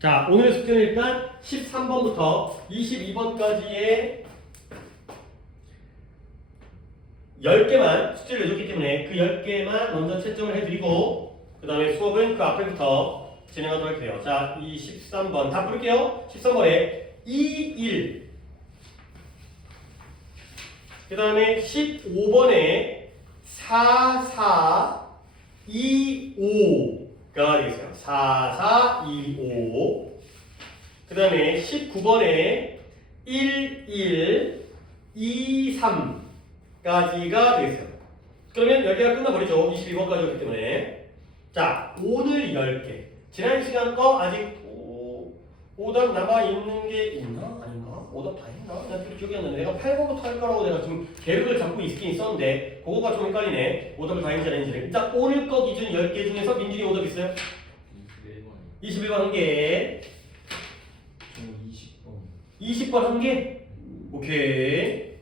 자, 오늘의 숙제는 일단 13번부터 22번까지의 10개만 숙제를 내줬기 때문에 그 10개만 먼저 채점을 해드리고 그 다음에 수업은 그 앞에부터 진행하도록 할게요. 자, 이 13번 다 부를게요. 13번에 2, 1 그 다음에 15번에 4, 4, 2, 5가 되겠어요. 4, 4, 2, 5 그 다음에 19번에 1, 1, 2, 3까지가 되겠어요. 그러면 10개가 끝나버리죠. 22번까지였기 때문에. 자, 오늘 10개. 지난 시간 거 아직 오답 남아있는 게 있나? 아닌가? 오답 다 했나? 난 별로 기억이 안 나네. 내가 8번부터 할 거라고 내가 지금 계획을 잡고 있긴 있었는데 그거가 좀 헷갈리네. 오답을 다 했는지 안 했는지를. 일단 오늘 거 기준 10개 중에서 민준이 오답 있어요? 21번 한 개. 20번 한 개? 오케이.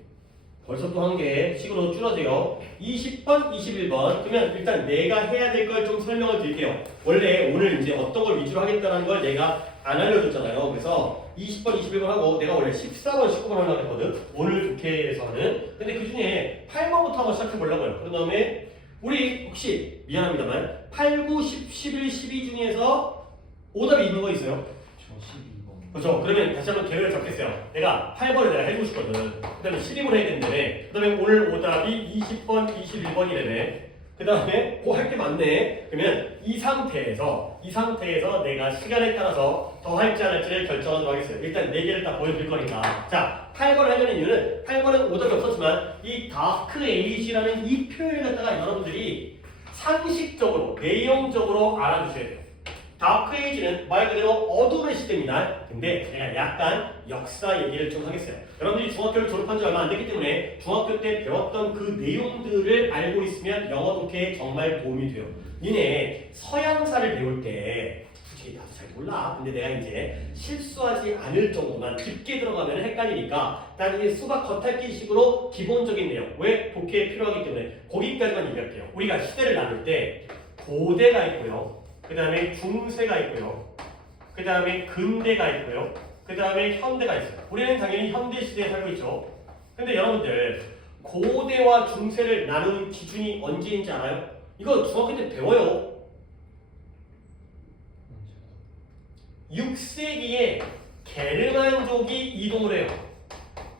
벌써 또 한 개. 식으로 줄어들어요. 20번, 21번. 그러면 일단 내가 해야 될 걸 좀 설명을 드릴게요. 원래 오늘 이제 어떤 걸 위주로 하겠다는 걸 내가 안 알려줬잖아요. 그래서 20번, 21번 하고 내가 원래 14번, 19번 하려고 했거든. 오늘 독해에서 하는. 근데 그 중에 8번부터 한번 시작해 보려고요. 그런 다음에 우리 혹시 미안합니다만 8, 9, 10, 11, 12 중에서 오답이 있는 거 있어요? 저 12번. 그렇죠. 그러면 다시 한번 계획을 잡겠어요. 내가 8번을 내가 해주고 싶거든. 그 다음에 12번 해야 되는데 그 다음에 오늘 오답이 20번, 21번이래네. 그 다음에 할 게 많네. 그러면 이 상태에서 내가 시간에 따라서 더 할지 안 할지를 결정하도록 하겠어요. 일단 4개를 다 보여드릴 거니까. 자, 8번을 하려는 이유는 8번은 오답이 없었지만 이 다크 에이지라는 이 표현을 갖다가 여러분들이 상식적으로, 내용적으로 알아두셔야 돼요. 다크 에이지는 말 그대로 어둠의 시대입니다. 근데 제가 약간 역사 얘기를 좀 하겠어요. 여러분들이 중학교를 졸업한 지 얼마 안 됐기 때문에 중학교 때 배웠던 그 내용들을 알고 있으면 영어 독해에 정말 도움이 돼요. 니네 서양사를 배울 때 솔직히 나도 잘 몰라. 근데 내가 이제 실수하지 않을 정도만 깊게 들어가면 헷갈리니까 난 이제 수박 겉핥기식으로 기본적인 내용 왜 독해에 필요하기 때문에 거기까지만 얘기할게요. 우리가 시대를 나눌 때 고대가 있고요. 그 다음에 중세가 있고요. 그 다음에 근대가 있고요. 그 다음에 현대가 있어요. 우리는 당연히 현대 시대에 살고 있죠. 근데 여러분들 고대와 중세를 나누는 기준이 언제인지 알아요? 이거 중학교 때 배워요. 6세기에 게르만족이 이동을 해요.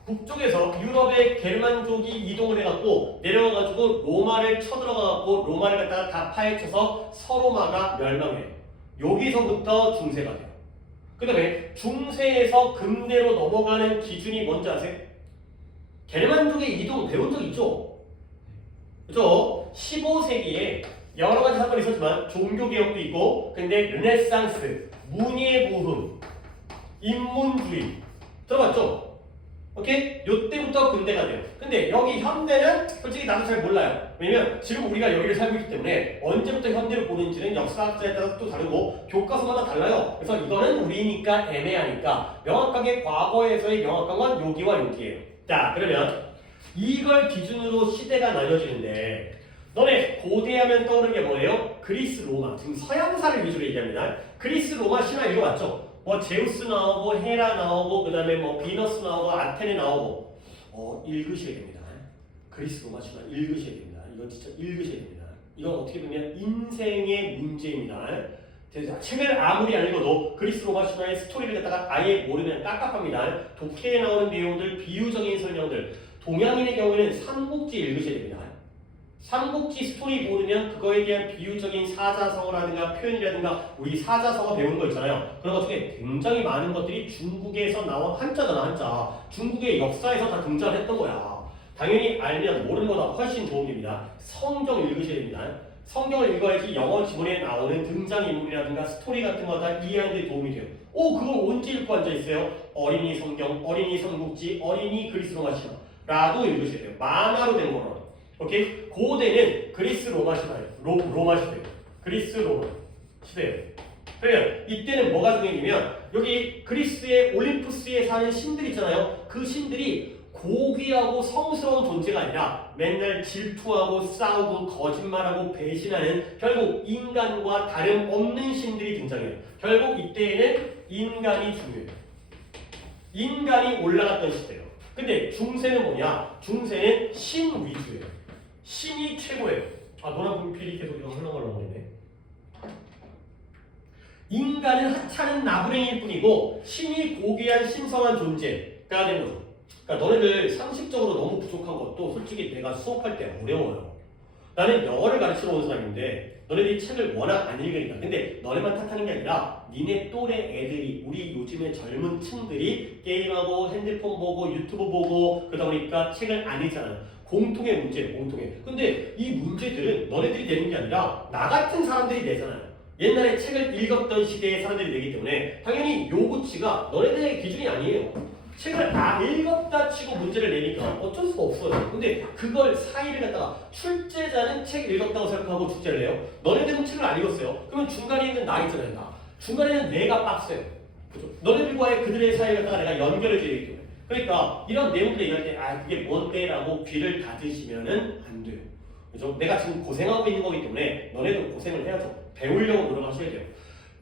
북쪽에서 유럽의 게르만족이 이동을 해갖고 내려와가지고 로마를 쳐들어가갖고 로마를 갖다가 다 파헤쳐서 서로마가 멸망해요. 여기서부터 중세가 돼요. 그 다음에 중세에서 근대로 넘어가는 기준이 뭔지 아세요? 게르만족의 이동 배운 적 있죠? 그죠? 15세기에 여러 가지 사건이 있었지만 종교개혁도 있고 근데 르네상스, 문예부흥, 인문주의 들어봤죠? 오케이? 요때부터 근대가 돼요. 근데 여기 현대는 솔직히 나도 잘 몰라요. 왜냐면 지금 우리가 여기를 살고 있기 때문에 언제부터 현대를 보는지는 역사학자에 따라서 또 다르고 교과서마다 달라요. 그래서 이거는 우리니까 애매하니까 명확하게 과거에서의 명확한 건 여기와 여기예요. 자, 그러면 이걸 기준으로 시대가 나뉘어지는데 너네 고대하면 떠오르는 게 뭐예요? 그리스, 로마. 지금 서양사를 위주로 얘기합니다. 그리스, 로마 신화 읽어봤죠? 뭐 제우스 나오고 헤라 나오고 그 다음에 뭐 비너스 나오고 아테네 나오고 읽으셔야 됩니다. 그리스 로마 신화 읽으셔야 됩니다. 이건 진짜 읽으셔야 됩니다. 이건 어떻게 보면 인생의 문제입니다. 책을 아무리 안 읽어도 그리스 로마 신화의 스토리를 갖다가 아예 모르면 깝깝합니다. 독해에 나오는 내용들, 비유적인 설명들, 동양인의 경우에는 삼국지 읽으셔야 됩니다. 삼국지 스토리 모르면 그거에 대한 비유적인 사자성어라든가 표현이라든가 우리 사자성어 배우는 거 있잖아요. 그런 것 중에 굉장히 많은 것들이 중국에서 나온 한자잖아, 한자. 중국의 역사에서 다 등장을 했던 거야. 당연히 알면 모르는 것보다 훨씬 도움이 됩니다. 성경 읽으셔야 됩니다. 성경을 읽어야지 영어 지문에 나오는 등장인물이라든가 스토리 같은 거 다 이해하는 데 도움이 돼요. 그걸 언제 읽고 앉아있어요? 어린이 성경, 어린이 삼국지, 어린이 그리스 로마 신화 라도 읽으셔야 돼요. 만화로 된 거로. 오케이? 고대는 그리스 로마 시대예요. 로마 시대예요. 그리스 로마 시대예요. 그러면 이때는 뭐가 중요하냐면 여기 그리스의 올림푸스에 사는 신들 있잖아요. 그 신들이 고귀하고 성스러운 존재가 아니라 맨날 질투하고 싸우고 거짓말하고 배신하는 결국 인간과 다름없는 신들이 등장해요. 결국 이때에는 인간이 중요해요. 인간이 올라갔던 시대예요. 근데 중세는 뭐냐? 중세는 신 위주예요. 신이 최고예요. 아, 노란 분필이 계속 이거 흘렁흘렁거리네. 인간은 하찮은 나부랭이일 뿐이고 신이 고귀한 신성한 존재가 되는 거죠. 그러니까 너네들 상식적으로 너무 부족한 것도 솔직히 내가 수업할 때 어려워요. 나는 영어를 가르치러 온 사람인데 너네들이 책을 워낙 안 읽으니까. 근데 너네만 탓하는 게 아니라 니네 또래 애들이, 우리 요즘의 젊은 층들이 게임하고 핸드폰 보고 유튜브 보고 그러다 보니까 책을 안 읽잖아요. 공통의 문제예요. 공통의. 근데 이 문제들은 너네들이 내는 게 아니라 나 같은 사람들이 내잖아요. 옛날에 책을 읽었던 시대의 사람들이 내기 때문에 당연히 요구치가 너네들의 기준이 아니에요. 책을 다 읽었다 치고 문제를 내니까 어쩔 수가 없어요. 근데 그걸 사이를 갖다가 출제자는 책 읽었다고 생각하고 출제를 해요. 너네들은 책을 안 읽었어요. 그러면 중간에 있는 나 있잖아요. 나. 중간에는 내가 빡세요. 그죠? 너네들과의 그들의 사이를 갖다가 내가 연결을 지어야 돼요. 그러니까 이런 내용들 얘기할 때 아 그게 뭔데? 라고 귀를 닫으시면은 안 돼요. 그죠? 내가 지금 고생하고 있는 거기 때문에 너네도 고생을 해야죠. 배우려고 노력하셔야 돼요.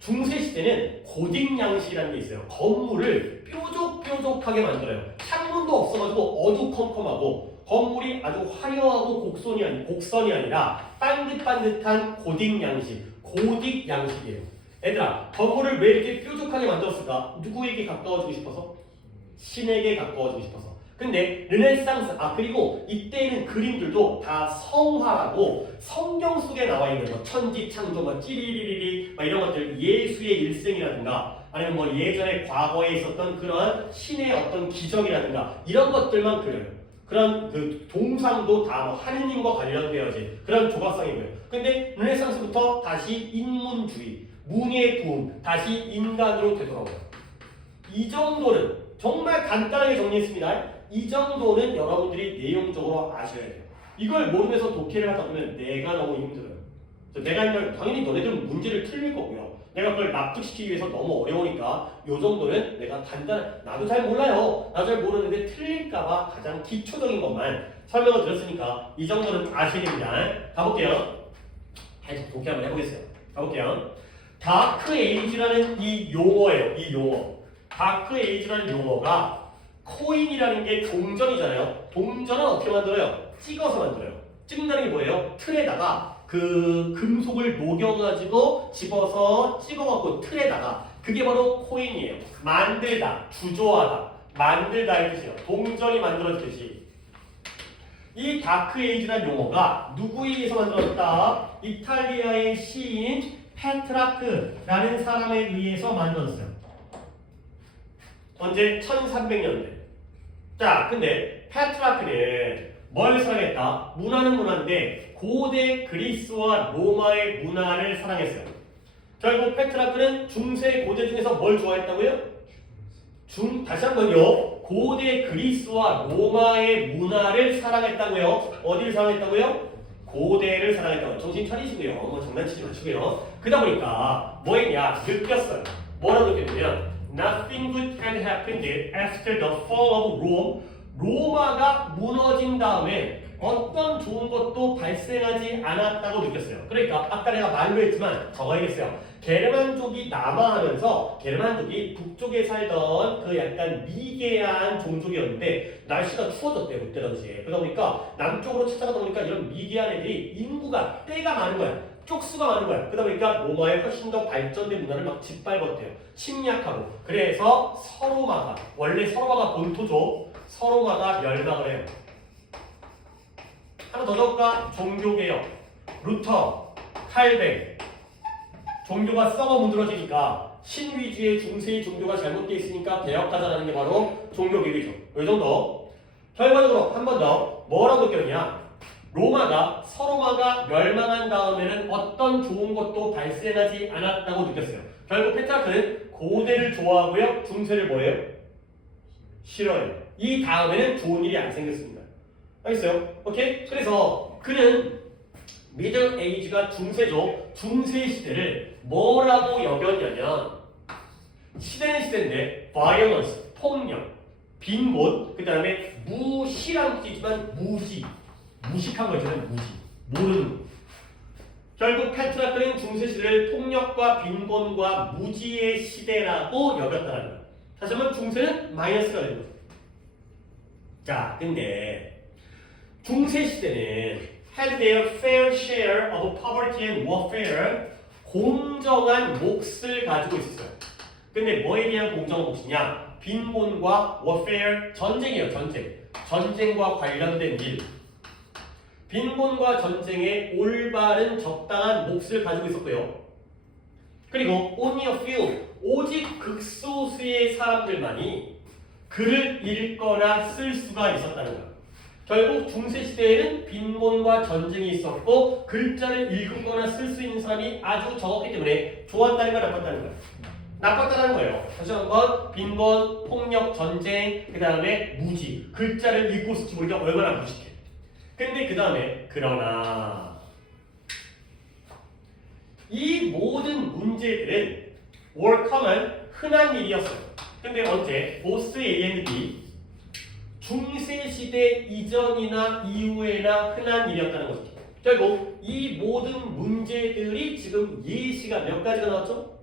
중세시대는 고딕 양식이라는 게 있어요. 건물을 뾰족뾰족하게 만들어요. 창문도 없어가지고 어두컴컴하고 건물이 아주 화려하고 곡선이 아니라 반듯반듯한 고딕 양식, 고딕 양식이에요. 얘들아, 건물을 왜 이렇게 뾰족하게 만들었을까? 누구에게 가까워지고 싶어서? 신에게 가까워지고 싶어서. 근데 르네상스, 그리고 이때는 그림들도 다 성화라고 성경 속에 나와 있는 거, 천지창조, 찌리리리리 이런 것들, 예수의 일생이라든가 아니면 뭐 예전에 과거에 있었던 그런 신의 어떤 기적이라든가 이런 것들만 그려요. 그런 그 동상도 다 뭐 하느님과 관련되어진 그런 조각상이고요. 근데 르네상스부터 다시 인문주의, 문예 부흥, 다시 인간으로 되돌아오요. 이 정도는 정말 간단하게 정리했습니다. 이 정도는 여러분들이 내용적으로 아셔야 돼요. 이걸 모르면서 독해를 하다 보면 내가 너무 힘들어요. 내가 이걸 당연히 너네들은 문제를 틀릴 거고요. 내가 그걸 납득시키기 위해서 너무 어려우니까 이 정도는 내가 나도 잘 몰라요. 나도 잘 모르는데 틀릴까봐 가장 기초적인 것만 설명을 드렸으니까 이 정도는 아셔야 됩니다. 가볼게요. 독해 한번 해보겠어요. 가볼게요. 다크 에이지라는 이 용어예요. 이 용어. 다크 에이지라는 용어가 코인이라는 게 동전이잖아요. 동전은 어떻게 만들어요? 찍어서 만들어요. 찍는다는 게 뭐예요? 틀에다가 그 금속을 녹여가지고 집어서 찍어갖고 틀에다가 그게 바로 코인이에요. 만들다, 주조하다, 만들다의 뜻이에요. 동전이 만들어지듯이. 이 다크에이지라는 용어가 누구에 의해서 만들어졌다? 이탈리아의 시인 페트라크라는 사람에 의해서 만들어졌어요. 언제? 1300년대. 자, 근데 페트라크는 뭘 사랑했다? 문화는 문화인데 고대 그리스와 로마의 문화를 사랑했어요. 결국 페트라크는 중세 고대 중에서 뭘 좋아했다고요? 다시 한번요. 고대 그리스와 로마의 문화를 사랑했다고요. 어디를 사랑했다고요? 고대를 사랑했다고요. 정신 차리시고요. 뭐 장난치지 마시고요. 그러다 보니까 뭐 했냐? 느꼈어요. 뭐라고 느꼈냐면 Nothing good had happened after the fall of Rome. 로마가 무너진 다음에 어떤 좋은 것도 발생하지 않았다고 느꼈어요. 그러니까 아까 내가 말로 했지만 적어야겠어요. 게르만족이 남하하면서 게르만족이 북쪽에 살던 그 약간 미개한 종족이었는데 날씨가 추워졌대요. 그때 당시에. 그러다 보니까 남쪽으로 찾아가다 보니까 이런 미개한 애들이 인구가 때가 많은 거야. 쪽수가 많은 거야. 그러다 보니까 로마의 훨씬 더 발전된 문화를 막 짓밟았대요. 침략하고. 그래서 서로마가, 원래 서로마가 본토죠. 서로마가 멸망을 해요. 하나 더 적을까? 종교개혁. 루터, 칼뱅. 종교가 썩어 문드러지니까 신위주의 중세의 종교가 잘못되어 있으니까 개혁하자라는 게 바로 종교개혁이죠. 이 정도. 결과적으로 한 번 더 뭐라고 느꼈냐? 서로마가 멸망한 다음에는 어떤 좋은 것도 발생하지 않았다고 느꼈어요. 결국 페트라크는 고대를 좋아하고요. 중세를 뭐예요? 싫어요. 이 다음에는 좋은 일이 안 생겼습니다. 알겠어요? 오케이? 그래서 그는 미들 에이지가 중세죠. 중세 시대를 뭐라고 여겼냐면 시대는 시대인데 violence, 폭력, 빈곤, 그 다음에 무시라는 뜻이 있지만 무지, 무식한 거 있잖아요. 무지, 모르는. 결국 페트라크는 중세시대를 폭력과 빈곤과 무지의 시대라고 여겼다는 거예요. 다시 한번 중세는 마이너스가 되는 거죠. 자, 근데 중세시대는 had their fair share of poverty and warfare, 공정한 몫을 가지고 있었어요. 근데 뭐에 대한 공정한 몫이냐? 빈곤과 warfare, 전쟁이에요. 전쟁과 관련된 일. 빈곤과 전쟁에 올바른 적당한 몫을 가지고 있었고요. 그리고 only a few, 오직 극소수의 사람들만이 글을 읽거나 쓸 수가 있었다는 거예요. 결국 중세시대에는 빈곤과 전쟁이 있었고 글자를 읽거나 쓸 수 있는 사람이 아주 적었기 때문에 좋았다는 거야, 나빴다는 거야? 나빴다는 거예요. 다시 한번 빈곤, 폭력, 전쟁, 그 다음에 무지, 글자를 읽고 쓸지 모르니까 얼마나 무식해. 근데 그 다음에 그러나 이 모든 문제들은 were common, 흔한 일이었어요. 근데 언제? 보스 A and B, 중세시대 이전이나 이후에나 흔한 일이었다는 거죠. 결국 이 모든 문제들이 지금 예시가 몇 가지가 나왔죠?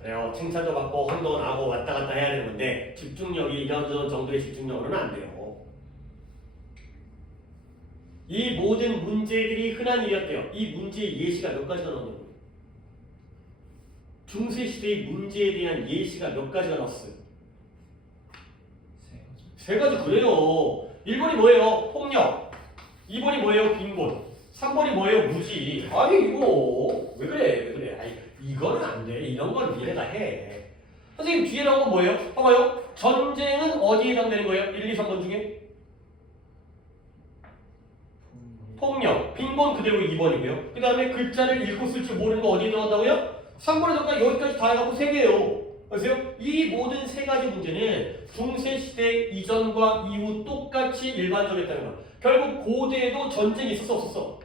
그래요. 칭찬도 받고 혼도 나고 왔다 갔다 해야 되는 건데 집중력이 이런 정도의 집중력으로는 안 돼요. 이 모든 문제들이 흔한 일이었대요. 이 문제의 예시가 몇 가지가 나오냐고요. 중세시대의 문제에 대한 예시가 몇 가지가 나왔어요. 세 가지 그래요. 1번이 뭐예요? 폭력. 2번이 뭐예요? 빈곤. 3번이 뭐예요? 무지. 아니 이거 왜 그래? 아니, 이거는 안 돼. 이런 건 니네가 해. 선생님 뒤에 나온 건 뭐예요? 봐봐요. 전쟁은 어디에 해당되는 거예요? 1, 2, 3번 중에? 폭력. 빈곤 그대로 2번이고요. 그 다음에 글자를 읽고 쓸 줄 모르는 거 어디에 들어간다고요? 3번에서 여기까지 다 해갖고 3개예요. 아세요? 이 모든 3가지 문제는 중세시대 이전과 이후 똑같이 일반적이었다는 거예요. 결국 고대에도 전쟁이 있었어 없었어?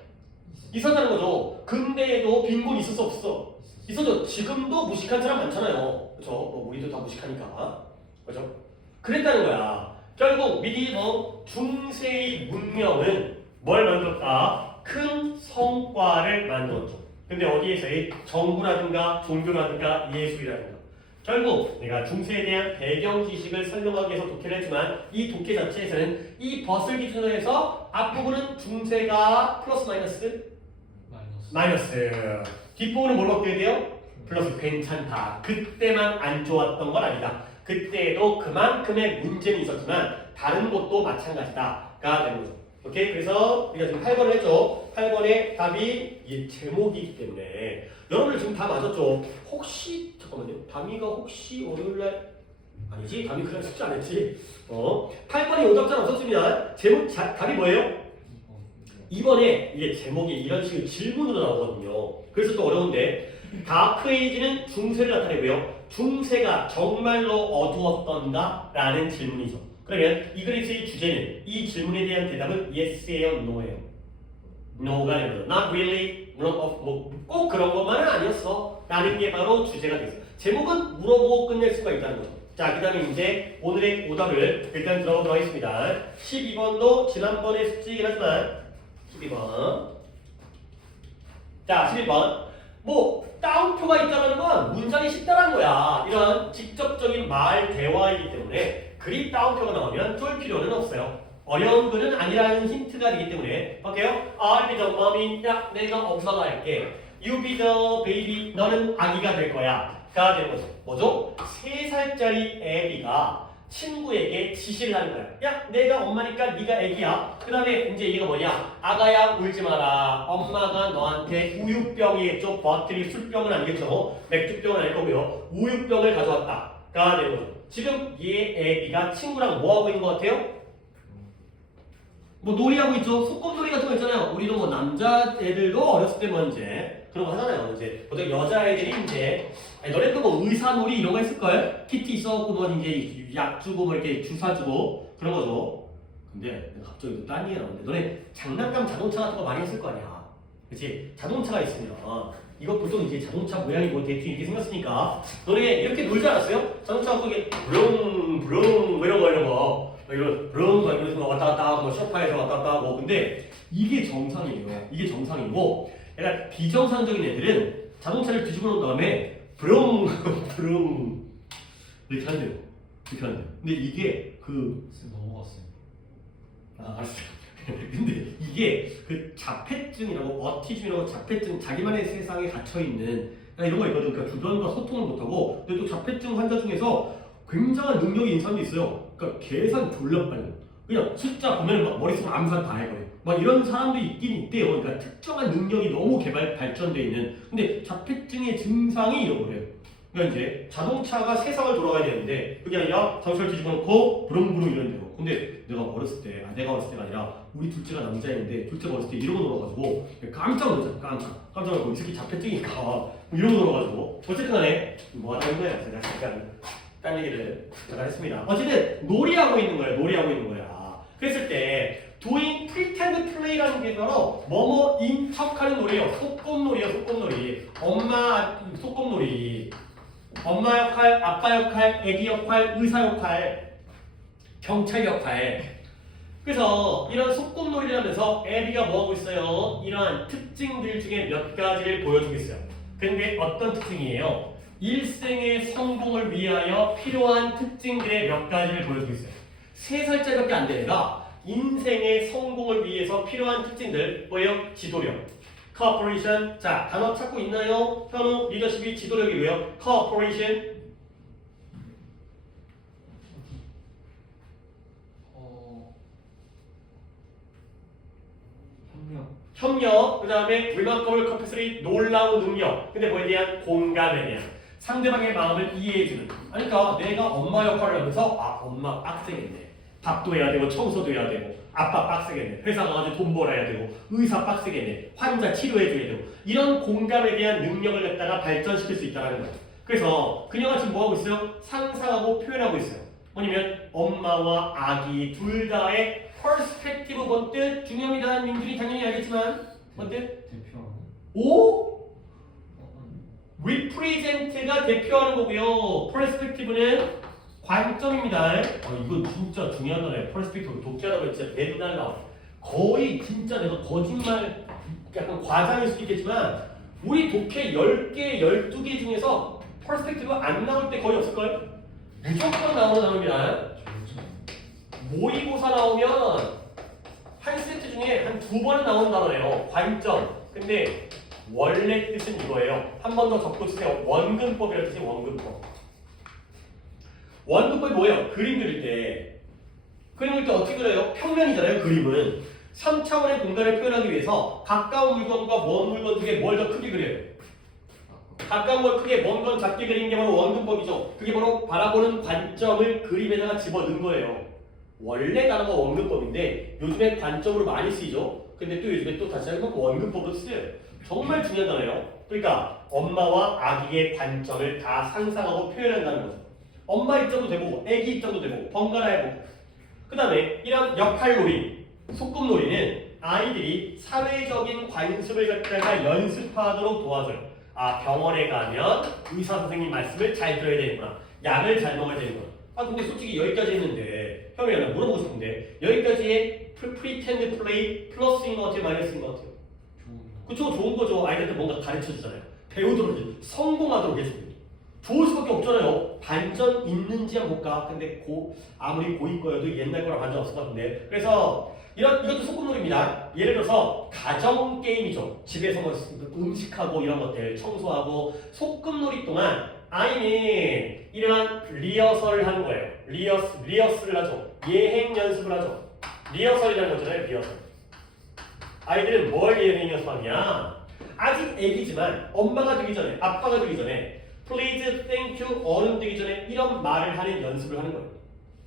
있었다는 거죠. 근대에도 빈곤이 있었어 없었어? 있었죠. 지금도 무식한 사람 많잖아요. 그렇죠? 뭐 우리도 다 무식하니까. 그렇죠? 그랬다는 거야. 결국 미디어 중세의 문명은 뭘 만들었다? 큰 성과를 만들었죠. 근데 어디에서의 정부라든가 종교라든가 예술이라든가. 결국 내가 중세에 대한 배경 지식을 설명하기 위해서 독해를 했지만 이 독해 자체에서는 이 벗을 기준으로 해서 앞부분은 중세가 플러스 마이너스. 뒷부분은 뭘 바뀌어야 돼요? 플러스. 괜찮다. 그때만 안 좋았던 건 아니다. 그때에도 그만큼의 문제는 있었지만 다른 곳도 마찬가지다가 되는 거죠. 오케이? 그래서 우리가 지금 8번을 했죠. 8번의 답이 이 제목이기 때문에 여러분들 지금 다 맞았죠? 혹시 잠깐만요. 담이가 혹시 월요일날 아니지? 담이 그날 숙제 안 했지? 8번에 오답자는 없었습니다. 제목 답이 뭐예요? 2번에 이게 제목이 이런 식의 질문으로 나오거든요. 그래서 또 어려운데 다크에이지는 중세를 나타내고요. 중세가 정말로 어두웠던가? 라는 질문이죠. 그러면 이 그림의 주제는 이 질문에 대한 대답은 yes예요, no예요? no가 되는 거죠. Not really, 꼭 그런 것만은 아니었어 라는 게 바로 주제가 되겠어요. 제목은 물어보고 끝낼 수가 있다는 거죠. 자, 그 다음에 이제 오늘의 오답을 일단 들어보도록 하겠습니다. 12번도 지난번에 숙제이긴 하지만 12번. 자, 11번. 따옴표가 있다는 건 문장이 쉽다는 거야. 이런 직접적인 말 대화이기 때문에 글이 따옴표가 나오면 쫄 필요는 없어요. 어려운 글은 아니라는 힌트가 되기 때문에 할게요. I'll be the mommy. 야, 내가 엄마가 할게. You be the baby. 너는 아기가 될 거야. 가 되는 거죠. 뭐죠? 3살짜리 애기가 친구에게 지시를 하는 거야. 야, 내가 엄마니까 네가 애기야. 그 다음에 이제 이거 뭐냐? 아가야 울지 마라. 엄마가 너한테 우유병이겠죠. 버틀이 술병은 아니겠죠. 맥주병은 아닐 거고요. 우유병을 가져왔다. 가 되는 거죠. 지금 얘 애기가 친구랑 뭐 하고 있는 것 같아요? 놀이하고 있죠. 소꿉놀이 같은 거 있잖아요. 우리도 남자애들도 어렸을 때 이제 그런 거 하잖아요. 이제 보통 여자애들이 이제 너네도 의사놀이 이런 거 했을걸? 키티 있어갖고 이제 약 주고 이렇게 주사 주고 그런 거죠. 근데 갑자기 또 딴 얘기가 나오는데 너네 장난감 자동차 같은 거 많이 했을 거 아니야. 그치? 자동차가 있으면 이거 보통 이제 자동차 모양이 뭐 대충 이렇게 생겼으니까 너네 이렇게 놀지 않았어요? 자동차 거기 브릉 뭐 이런 거 이런 브릉 막 이러면서 왔다 갔다 하고 뭐 쇼파에서 왔다 갔다 하고 근데 이게 정상이에요. 이게 정상이고 약간 비정상적인 애들은 자동차를 뒤집어 놓은 다음에 브릉 브릉 이렇게 한대요. 이렇게 한대요. 근데 이게 넘어갔어요. 알았어요. 근데 이게 그 자폐증이라고 어티즘이라고 자폐증 자기만의 세상에 갇혀 있는 이런 거 있거든. 그러니까 주변과 소통을 못하고 근데 또 자폐증 환자 중에서 굉장한 능력이 있는 사람도 있어요. 그러니까 계산 졸라 빨리. 그냥 숫자 보면 막 머릿속으로 암산 다 해버려. 막 이런 사람도 있긴 있대요. 그러니까 특정한 능력이 너무 발전돼 있는. 근데 자폐증의 증상이 이런 거래요. 그러니까 이제 자동차가 세상을 돌아가야 되는데 그게 아니라 자동차를 뒤집어 놓고 부릉부릉 이런대요. 근데 내가 어렸을 때가 아니라 우리 둘째가 남자인데 둘째가 어렸을 때 이러고 놀아가지고 깜짝 놀랐잖아. 깜짝 놀고 이 새끼 자폐증이니까 이러고 놀아가지고 어쨌든 간에 뭐 하자는 거야. 제가 잠깐 딴 얘기를 잠깐 했습니다. 어쨌든 놀이하고 있는 거야. 그랬을 때 doing pretend play라는 게 바로 뭐뭐인 척하는 놀이예요. 소꿉놀이. 엄마 역할, 아빠 역할, 애기 역할, 의사 역할, 경찰 역할. 그래서 이런 소꿉놀이를 하면서 애비가 뭐하고 있어요? 이러한 특징들 중에 몇 가지를 보여주고 있어요. 근데 어떤 특징이에요? 일생의 성공을 위하여 필요한 특징들의 몇 가지를 보여주고 있어요. 3살짜리밖에 안 되는 애가 인생의 성공을 위해서 필요한 특징들 뭐예요? 지도력, collaboration. 자, 단어 찾고 있나요? 현우, 리더십이 지도력이고요. collaboration, 협력, 그 다음에 remarkable capacity, 놀라운 능력. 근데 뭐에 대한 공감에 대한 상대방의 마음을 이해해주는. 그러니까 내가 엄마 역할을 하면서 엄마 빡세겠네. 밥도 해야 되고 청소도 해야 되고 아빠 빡세겠네. 회사 가가지고 돈 벌어야 되고 의사 빡세겠네. 환자 치료해줘야 되고 이런 공감에 대한 능력을 갖다가 발전시킬 수 있다는 거예요. 그래서 그녀가 지금 뭐하고 있어요? 상상하고 표현하고 있어요. 뭐냐면 엄마와 아기 둘 다의 퍼스펙티브 뭔 뜻? 중요합니다. 민준이 당연히 알겠지만 뭔 뜻? 대표하는? 오? represent가 대표하는 거고요. 퍼스펙티브는 관점입니다. 이건 진짜 중요한 거네요. 퍼스펙티브 독자라고 진짜 맨날 나와. 거의 진짜 내가 거짓말 약간 과장일 수도 있겠지만 우리 독해 10개, 12개 중에서 퍼스펙티브 안 나올 때 거의 없을걸? 무조건 나오는 단어입니다. 모의고사 나오면 한 세트 중에 한 2번은 나오는 단어예요. 관점. 근데 원래 뜻은 이거예요. 한 번 더 적어주세요. 원근법이라는 뜻이 원근법. 원근법이 뭐예요? 그림 그릴 때. 그림 그릴 때 어떻게 그려요? 평면이잖아요. 그림은. 3차원의 공간을 표현하기 위해서 가까운 물건과 먼 물건 중에 뭘 더 크게 그려요? 가까운 걸 크게, 먼 건 작게 그리는 게 바로 원근법이죠. 그게 바로 바라보는 관점을 그림에다가 집어넣은 거예요. 원래 단어가 원근법인데 요즘에 관점으로 많이 쓰이죠. 근데 또 요즘에 또 다시 한번 원근법으로 쓰여요. 정말 중요한 단어예요. 그러니까 엄마와 아기의 관점을 다 상상하고 표현한다는 거죠. 엄마 입장도 되고 애기 입장도 되고 번갈아 해보고. 그 다음에 이런 역할놀이, 소꿉놀이는 아이들이 사회적인 관습을 갖다가 연습하도록 도와줘요. 병원에 가면 의사 선생님 말씀을 잘 들어야 되는구나. 약을 잘 먹어야 되는구나. 근데 솔직히 여기까지 했는데 형이 하나 물어보고 싶은데 여기까지의 pretend play 플러스인 것 같아요? 마이너스인 것 같아요? 그쵸? 좋은 거죠. 아이들한테 뭔가 가르쳐주잖아요. 배우도록 이제 성공하도록 해줍니다. 좋을 수밖에 없잖아요. 반전 있는지 한번 볼까? 근데 아무리 고이 거여도 옛날 거랑 반전 없을 것 같은데. 그래서 이것도 소꿉놀이입니다. 예를 들어서 가정 게임이죠. 집에서 뭐 음식하고 이런 것들 청소하고 소꿉놀이 동안 아이는 이러한 리허설을 하는 거예요. 리허설을 하죠. 예행 연습을 하죠. 리허설이라는 거잖아요. 리허설. 아이들은 뭘 예행 연습하냐? 아직 애기지만 엄마가 되기 전에, 아빠가 되기 전에 please, thank you, 어른 되기 전에 이런 말을 하는 연습을 하는 거예요.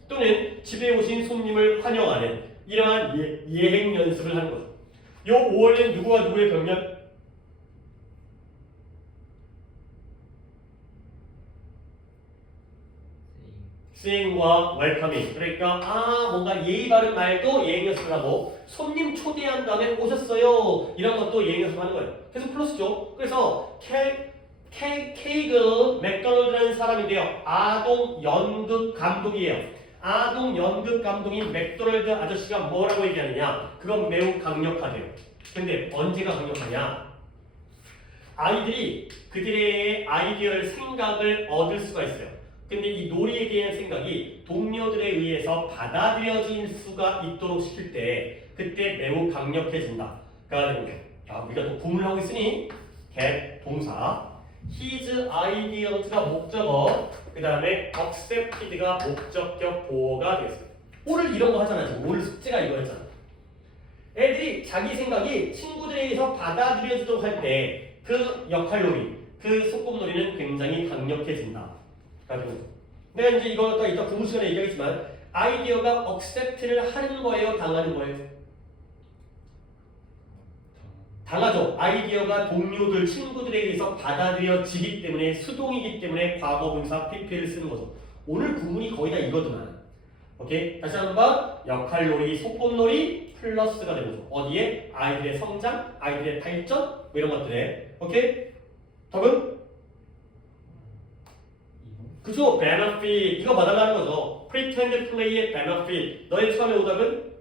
또는 집에 오신 손님을 환영하는 이러한 예행 연습을 하는 거죠. 요 5월엔 누구와 누구의 병면? 수행과 웰커밍. 그러니까 뭔가 예의 바른 말도 예행 연습을 하고 손님 초대한 다음에 오셨어요. 이런 것도 예행 연습하는 거예요. 계속 플러스죠. 그래서 케이글 맥도널드라는 사람인데요. 아동 연극 감독이에요. 아동 연극 감독인 맥도널드 아저씨가 뭐라고 얘기하느냐? 그건 매우 강력하대요. 근데 언제가 강력하냐? 아이들이 그들의 아이디어를 생각을 얻을 수가 있어요. 근데 이 놀이에 대한 생각이 동료들에 의해서 받아들여질 수가 있도록 시킬 때 그때 매우 강력해진다. 그러니까 우리가 또 구문을 하고 있으니 get 동사, his ideas가 목적어, 그 다음에 accepted가 목적격 보어가 되겠어요. 오늘 이런 거 하잖아. 지금 오늘 숙제가 이거였잖아. 애들이 자기 생각이 친구들에 의해서 받아들여지도록 할 때 그 역할놀이, 그 소꿉놀이는 굉장히 강력해진다. 내가 이제 이거 이따 공부 시간에 얘기하겠지만 아이디어가 accept를 하는 거예요? 당하는 거예요? 당하죠. 아이디어가 동료들, 친구들에 의해서 받아들여지기 때문에 수동이기 때문에 과거분사 PP를 쓰는 거죠. 오늘 구문이 거의 다 이거더만. 오케이? 다시 한번 역할놀이, 소꿉놀이 플러스가 되는 거죠. 어디에? 아이들의 성장, 아이들의 발전 뭐 이런 것들에. 오케이? 답은? 그죠? benefit 이거 받아가는 거죠. pretend play의 benefit. 너의 처음에 오답은?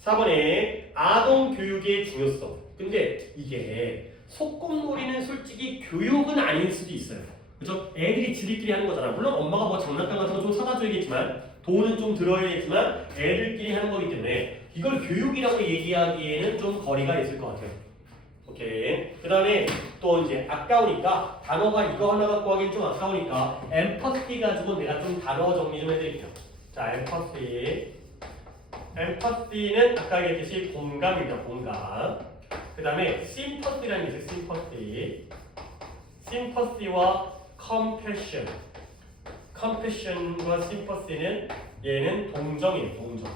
저 4번에 아동 교육의 중요성. 근데 이게 소꿉놀이는 솔직히 교육은 아닐 수도 있어요. 그죠? 애들이 지들끼리 하는 거잖아. 물론 엄마가 뭐 장난감 같은 거 좀 사다 줘야겠지만 돈은 좀 들어야겠지만 애들끼리 하는 거기 때문에 이걸 교육이라고 얘기하기에는 좀 거리가 있을 것 같아요. 오케이. 그 다음에 또 이제 아까우니까 단어가 이거 하나 갖고 하기엔 좀 아까우니까 empathy 가지고 내가 좀 단어 정리 좀 해드릴게요. 자, empathy는 아까 얘기했듯이 공감입니다. 공감. 그 다음에 sympathy라는 게 있어요. sympathy와 compassion과 sympathy는 얘는 동정이에요. 동정.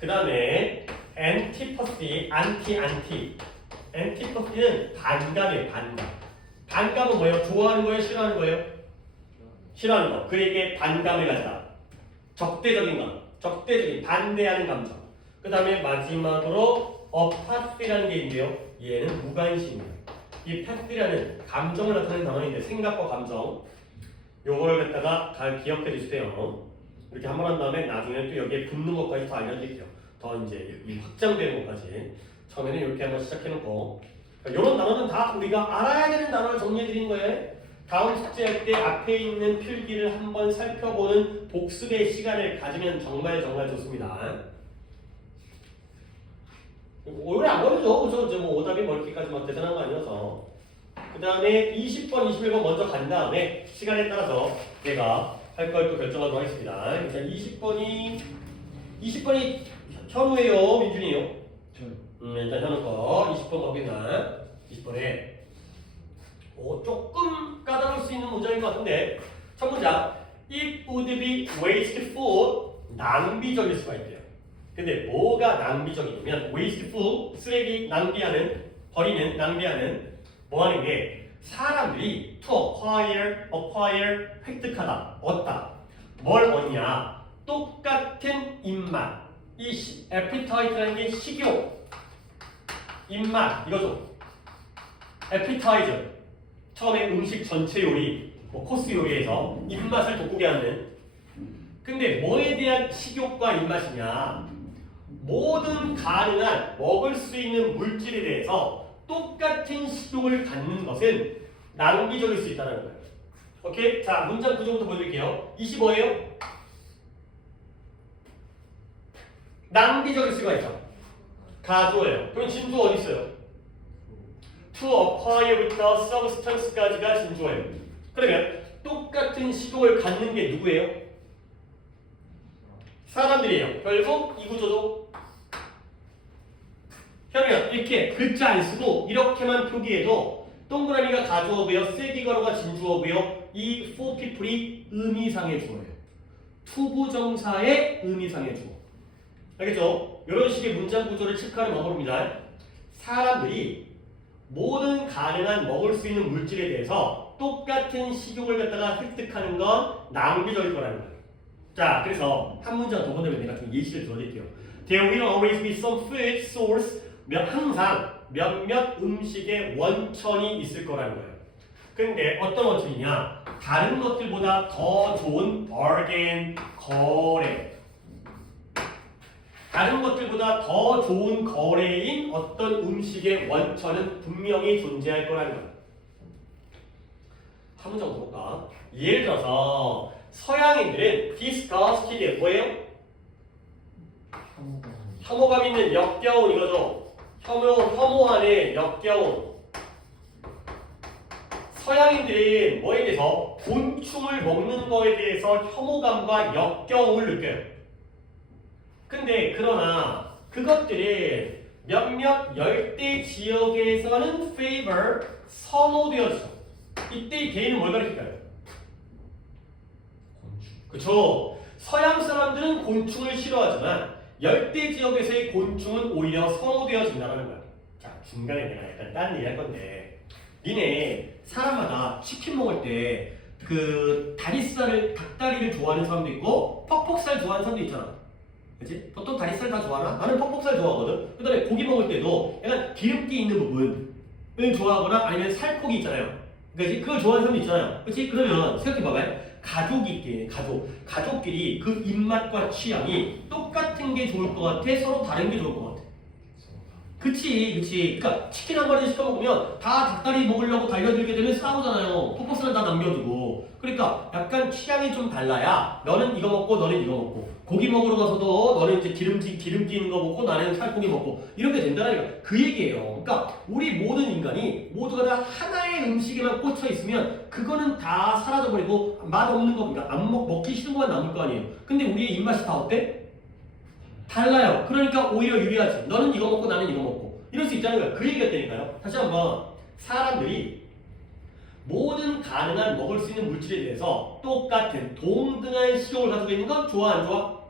그 다음에 antipathy, antipathy는 반감이에요. 반감은 뭐예요? 좋아하는 거예요? 싫어하는 거예요? 싫어하는 거. 그에게 반감을 가지다. 적대적인 반대하는 감정. 그 다음에 마지막으로 apathy라는 게 있는데요. 얘는 무관심이에요. 이 pathy라는 감정을 나타내는 단어인데 생각과 감정. 요걸 갖다가 잘 기억해 주세요. 이렇게 한 번 한 다음에 나중에 또 여기에 붙는 것까지 더 알려드릴게요. 더 이제 이 확장되는 것까지. 처음에는 이렇게 한번 시작해놓고 이런 단어는 다 우리가 알아야 되는 단어를 정리해드린 거예요. 다음 숙제할 때 앞에 있는 필기를 한번 살펴보는 복습의 시간을 가지면 정말 좋습니다. 오래 안 걸리죠? 그죠? 뭐 오답이 멀기까지 막 대단한 거 아니어서. 그 다음에 20번, 21번 먼저 간 다음에 시간에 따라서 내가 할 걸 또 결정하도록 하겠습니다. 일단 20번이 현우예요? 민준이에요? 일단 현우 거 20번 거기나 20번에 조금 까다로울 수 있는 문장인 것 같은데 첫 문장 It would be wasteful 낭비적일 수가 있대요. 근데 뭐가 낭비적이냐면 wasteful 쓰레기 낭비하는 버리는 낭비하는 뭐 하는 게 사람들이 to acquire 획득하다 얻다 뭘 얻냐 똑같은 입맛 이 appetite라는 게 식욕 입맛 이거죠. appetizer 처음에 음식 전체 요리 뭐 코스 요리에서 입맛을 돋구게 하는 근데 뭐에 대한 식욕과 입맛이냐 모든 가능한 먹을 수 있는 물질에 대해서 똑같은 식욕을 갖는 것은 낭비적일 수 있다는 거예요. 오케이? 자, 문장 구조부터 보여드릴게요. 25예요? 낭비적일 수가 있죠. 가조예요. 그럼 진주 어디 있어요? To acquire with the substance까지가 진주예요. 그러면 똑같은 식욕을 갖는 게 누구예요? 사람들이에요. 결국 이 구조도 현우야 이렇게 글자 안 쓰고 이렇게만 표기해도 동그라미가 가주어고요. 세기가로가 진주어고요. 이 for people이 의미상의 주어예요. 투부정사의 의미상의 주어. 알겠죠? 이런 식의 문장 구조를 체크하는 방법입니다. 사람들이 모든 가능한 먹을 수 있는 물질에 대해서 똑같은 식욕을 갖다가 획득하는 건 낭비적일 거라는 거예요. 자, 그래서 한 문장 더 보내면 내가 좀 예시를 들어드릴게요. There will always be some food source. 항상 몇몇 음식의 원천이 있을 거라는 거예요. 근데 어떤 원천이냐? 다른 것들보다 더 좋은 bargain, 거래. 다른 것들보다 더 좋은 거래인 어떤 음식의 원천은 분명히 존재할 거라는 거예요. 한 문장 더 볼까? 예를 들어서 서양인들은 disgusted에 뭐예요? 혐오감 있는 역겨운 이거죠. 혐오하는 역겨운. 서양인들은 뭐에 대해서 곤충을 먹는 거에 대해서 혐오감과 역겨움을 느껴요. 근데 그러나 그것들은 몇몇 열대 지역에서는 favor, 선호되어져. 이때 이 개인은 뭘 가리킬까요? 그쵸? 서양 사람들은 곤충을 싫어하지만 열대 지역에서의 곤충은 오히려 선호되어진다는 거야. 자, 중간에 내가 약간 다른 얘기 할 건데 니네 사람마다 치킨 먹을 때 그 닭다리를 좋아하는 사람도 있고 퍽퍽살 좋아하는 사람도 있잖아. 그치? 보통 다리살 다 좋아하나? 나는 퍽퍽살 좋아하거든. 그 다음에 고기 먹을 때도 약간 기름기 있는 부분을 좋아하거나 아니면 살코기 있잖아요. 그치? 그걸 좋아하는 사람도 있잖아요. 그치? 그러면 생각해봐봐요. 가족끼리 그 입맛과 취향이 똑같은 게 좋을 것 같아? 서로 다른 게 좋을 것 같아? 그치. 그러니까 치킨 한 마리 시켜 먹으면 다 닭다리 먹으려고 달려들게 되면 싸우잖아요. 퍽퍽살은 다 남겨두고. 그러니까 약간 취향이 좀 달라야 너는 이거 먹고 너는 이거 먹고 고기 먹으러 가서도 너는 이제 기름기 있는 거 먹고 나는 살코기 먹고 이렇게 된다는 그 얘기예요. 그러니까 우리 모든 인간이 모두가 다 하나의 음식에만 꽂혀 있으면 그거는 다 사라져버리고 맛없는 겁니다. 먹기 싫은 것만 남을 거 아니에요. 근데 우리의 입맛이 다 어때? 달라요. 그러니까 오히려 유리하지. 너는 이거 먹고 나는 이거 먹고 이럴 수 있다는 거야. 그 얘기가 되니까요. 다시 한번 사람들이 모든 가능한 먹을 수 있는 물질에 대해서 똑같은 동등한 식욕을 가지고 있는 건 좋아 안 좋아?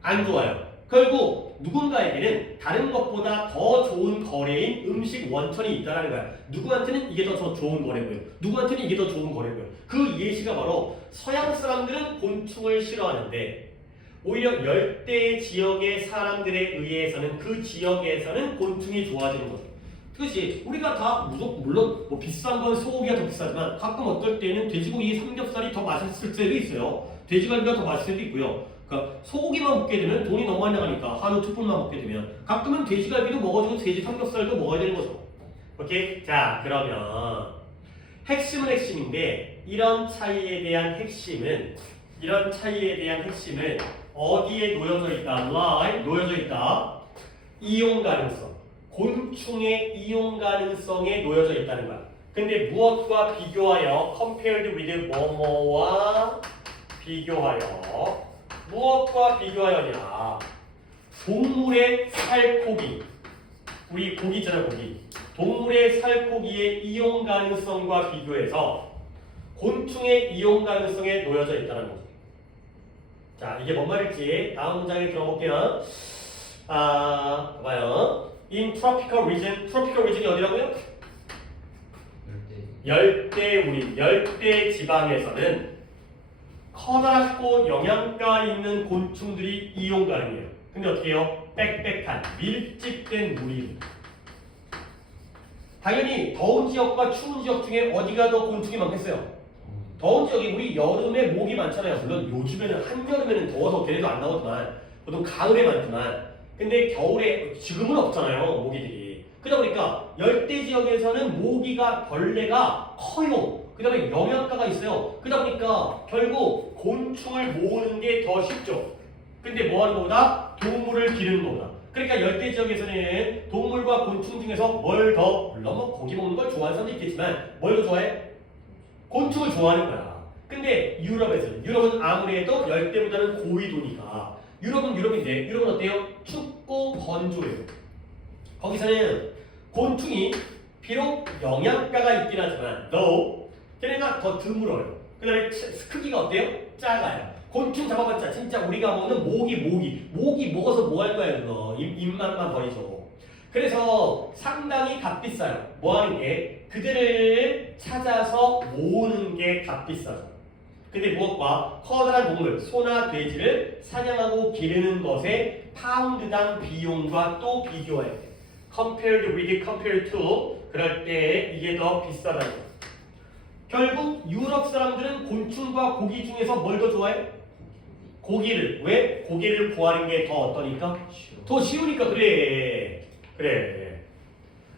안 좋아요. 결국 누군가에게는 다른 것보다 더 좋은 거래인 음식 원천이 있다는 거야. 누구한테는 이게 더 좋은 거래고요. 누구한테는 이게 더 좋은 거래고요. 그 예시가 바로 서양 사람들은 곤충을 싫어하는데 오히려 열대 지역의 사람들에 의해서는 그 지역에서는 곤충이 좋아지는 거죠. 그렇지. 우리가 다 물론 뭐 비싼 건 소고기가 더 비싸지만 가끔 어떨 때는 돼지고기 삼겹살이 더 맛있을 때도 있어요. 돼지갈비가 더 맛있을 때도 있고요. 그러니까 소고기만 먹게 되면 돈이 너무 많이 나가니까 한우 투뿔만 먹게 되면 가끔은 돼지갈비도 먹어주고 돼지 삼겹살도 먹어야 되는 거죠. 오케이? 자, 그러면 핵심은 핵심인데 이런 차이에 대한 핵심은 어디에 놓여져 있다? 놓여져 있다. 이용 가능성. 곤충의 이용 가능성에 놓여져 있다는 거야. 근데 무엇과 비교하여 compared with 뭐뭐와 비교하여 무엇과 비교하여냐? 동물의 살코기. 우리 고기 있잖아, 고기. 동물의 살코기의 이용 가능성과 비교해서 곤충의 이용 가능성에 놓여져 있다는 거죠. 자, 이게 뭔 말일지 다음 문장에 들어볼게요. 봐봐요. In tropical region이 어디라고요? 열대 지방에서는 커다랗고 영양가 있는 곤충들이 이용 가능해요. 근데 어떻게 해요? 빽빽한, 밀집된 무리. 당연히 더운 지역과 추운 지역 중에 어디가 더 곤충이 많겠어요? 더운 지역이 우리 여름에 모기 많잖아요. 물론 요즘에는 한여름에는 더워서 걔네도 안 나오지만 보통 가을에 많지만 근데 겨울에 지금은 없잖아요. 모기들이. 그러다 보니까 열대 지역에서는 벌레가 커요. 그 다음에 영양가가 있어요. 그러다 보니까 결국 곤충을 모으는 게 더 쉽죠. 근데 뭐 하는 것보다 동물을 기르는 것보다. 그러니까 열대 지역에서는 동물과 곤충 중에서 뭘 더, 물론 뭐 고기 먹는 걸 좋아하는 사람도 있겠지만 뭘 더 좋아해? 곤충을 좋아하는 거야. 근데 유럽은 아무래도 열대보다는 고위도니까 유럽인데 유럽은 어때요? 춥고 건조해요. 거기서는 곤충이 비록 영양가가 있긴 하지만 걔네가 더 드물어요. 그 다음에 크기가 어때요? 작아요. 곤충 잡아봤자 진짜 우리가 먹는 모기 먹어서 뭐 할 거야 그거. 입맛만 버리죠. 그래서 상당히 값비싸요. 뭐 하는 게 그들을 찾아서 모으는 게 값비싸죠. 근데 무엇과 커다란 동물, 소나 돼지를 사냥하고 기르는 것에 파운드당 비용과 또 비교해야 돼. compared with, compared to 그럴 때 이게 더 비싸다는 거. 결국 유럽 사람들은 곤충과 고기 중에서 뭘 더 좋아해? 고기를. 왜? 고기를 구하는 게 더 어떠니까? 더 쉬우니까. 그래.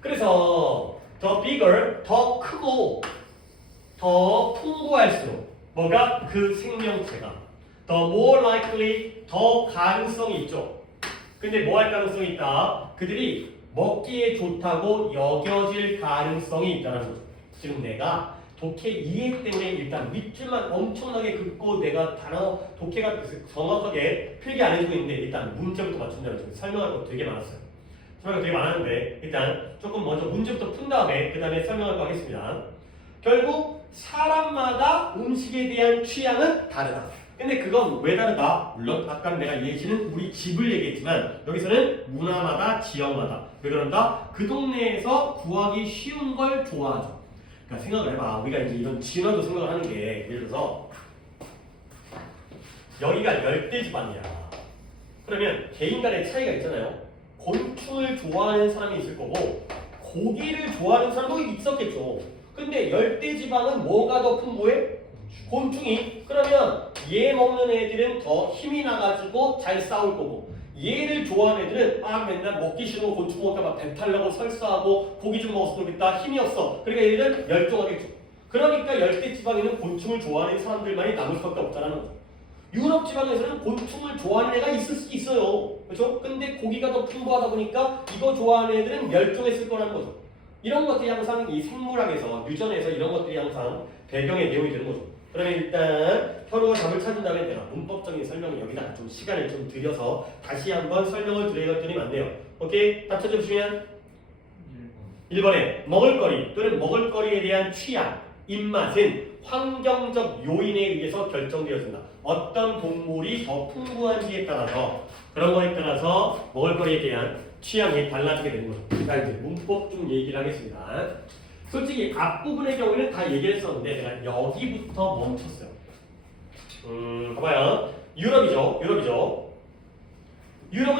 그래서 더 bigger, 더 크고 더 풍부할수록 뭐가? 그 생명체가 더 more likely, 더 가능성이 있죠. 근데 뭐 할 가능성이 있다? 그들이 먹기에 좋다고 여겨질 가능성이 있다는 거죠. 지금 내가 독해 이해 때문에 일단 밑줄만 엄청나게 긋고 내가 단어 독해가 정확하게 필기 안 해주고 있는데 일단 문제부터 맞춘다는 거죠. 설명할 거 되게 많았어요. 설명이 되게 많았는데 일단 조금 먼저 문제부터 푼 다음에 그 다음에 설명할 거 하겠습니다. 결국 사람마다 음식에 대한 취향은 다르다. 근데 그건 왜 다르다? 물론 아까 내가 예시는 우리 집을 얘기했지만 여기서는 문화마다 지역마다 왜 그런다? 그 동네에서 구하기 쉬운 걸 좋아하죠. 그러니까 생각을 해봐. 우리가 이제 이런 진화도 생각을 하는 게 예를 들어서 여기가 열대지방이야. 그러면 개인 간의 차이가 있잖아요. 곤충을 좋아하는 사람이 있을 거고 고기를 좋아하는 사람도 있었겠죠. 근데 열대지방은 뭐가 더 풍부해? 곤충이. 그러면 얘 먹는 애들은 더 힘이 나가지고 잘 싸울 거고 얘를 좋아하는 애들은 맨날 먹기 싫은 곤충 먹다가 막 배탈 나고 설사하고 고기 좀 먹었으면 좋겠다 힘이 없어. 그러니까 얘들은 멸종하겠죠. 그러니까 열대지방에는 곤충을 좋아하는 사람들만이 남을 수밖에 없다는 거죠. 유럽 지방에서는 곤충을 좋아하는 애가 있을 수 있어요. 그렇죠? 근데 고기가 더 풍부하다 보니까 이거 좋아하는 애들은 멸종했을 거라는 거죠. 이런 것들이 항상 이 생물학에서 유전에서 이런 것들이 항상 배경에 내용이 되는 거죠. 그러면 일단 현우가 답을 찾은 다음에 내가 문법적인 설명을 여기다가 좀 시간을 좀 들여서 다시 한번 설명을 드려야 맞네요. 오케이? 답 찾아보시면 1번에 먹을거리 또는 먹을거리에 대한 취향, 입맛은 환경적 요인에 의해서 결정되어진다. 어떤 동물이 더 풍부한지에 따라서 그런 거에 따라서 먹을거리에 대한 취향이 달라지게 되는 거죠. 자 이제 문법 좀 얘기를 하겠습니다. 솔직히 앞부분의 경우에는 다 얘기를 했었는데 내가 여기부터 멈췄어요. 봐봐요. 유럽은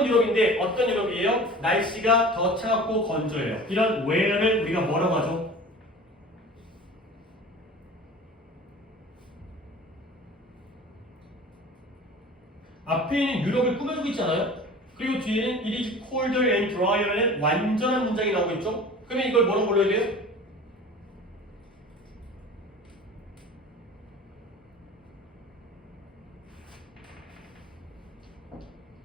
유럽인데 어떤 유럽이에요? 날씨가 더 차갑고 건조해요. 이런 where를 우리가 뭐라고 하죠? 앞에 있는 유럽을 꾸며주고 있잖아요. 그리고 뒤에는 it is colder and drier라는 완전한 문장이 나오고 있죠. 그러면 이걸 뭐라고 불러야 돼요?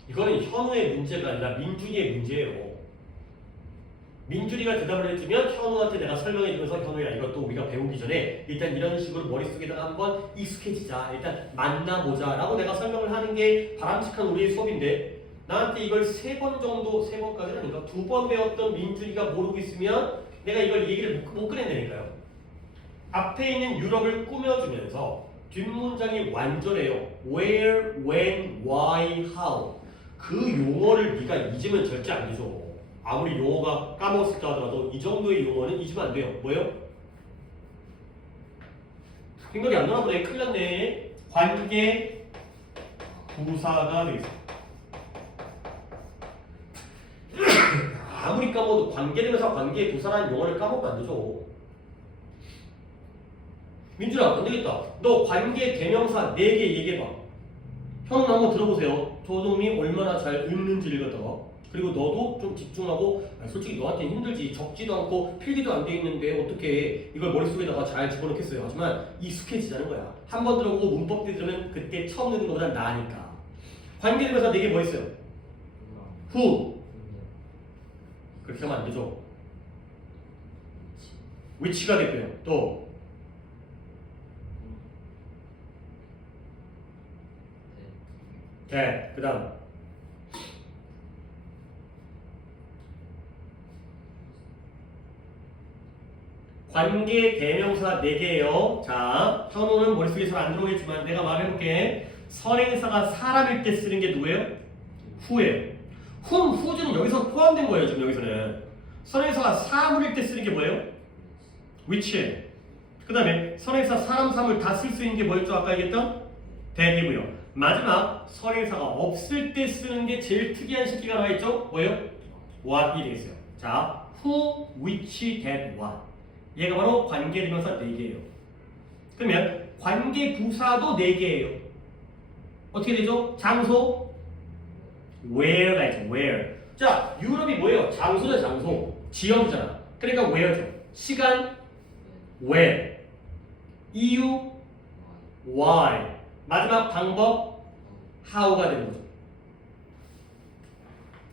이거는 현우의 문제가 아니라 민준이의 문제예요. 민준이가 대답을 해주면 현우한테 내가 설명해주면서 현우야 이것도 우리가 배우기 전에 일단 이런 식으로 머릿속에다가 한번 익숙해지자. 일단 만나보자 라고 내가 설명을 하는 게 바람직한 우리의 수업인데 나한테 이걸 3번 정도, 3번까지는 아닌가? 2번 배웠던 민준이가 모르고 있으면 내가 이걸 얘기를 못 꺼낸다니까요. 앞에 있는 유럽을 꾸며주면서 뒷문장이 완전해요. Where, when, why, how 그 용어를 네가 잊으면 절대 안 되죠. 아무리 용어가 까먹었을까 하더라도 이 정도의 용어는 잊으면 안 돼요. 뭐예요? 생각이 안 나나 보네. 큰일 났네. 관계 부사가 되겠습니다. 아무리 까먹어도 관계대명사 관계 부사라는 용어를 까먹으면 안 되죠. 민준아 안 되겠다. 너 관계 대명사 4개 얘기해봐. 형은 한번 들어보세요. 조동이 얼마나 잘 읽는지를 갖다가. 그리고 너도 좀 집중하고 솔직히 너한테는 힘들지. 적지도 않고 필기도 안 돼 있는데 어떻게 이걸 머릿속에다가 잘 집어넣겠어요. 하지만 익숙해지자는 거야. 한 번 들어보고 문법 때 들으면 그때 처음 듣는 것보다 나으니까. 관계대명사 4개 뭐 있어요? who 그렇게 하면 안 되죠. which가 됐고요. 또 네, 그 다음 관계 대명사 4개예요. 자, 현우는 머릿속에 잘 안 들어오겠지만 내가 말해볼게. 선행사가 사람일 때 쓰는 게 누구예요? who예요. whom, who는 여기서 포함된 거예요. 지금 여기서는 선행사가 사물일 때 쓰는 게 뭐예요? which에. 그 다음에 선행사 사람 사물 다 쓸 수 있는 게 뭐였죠? 아까 얘기했던 that이고요. 마지막 선행사가 없을 때 쓰는 게 제일 특이한 식기가 나와 있죠? 뭐예요? what이 되겠어요. 자, who, which, that, what. 얘가 바로 관계대명사 4개예요. 그러면 관계부사도 4개예요. 어떻게 되죠? 장소 where가 있죠. where. 자, 유럽이 뭐예요? 장소죠, 장소. 지역이잖아. 그러니까 where죠. 시간 when. 이유 why. 마지막 방법 how가 되는 거죠.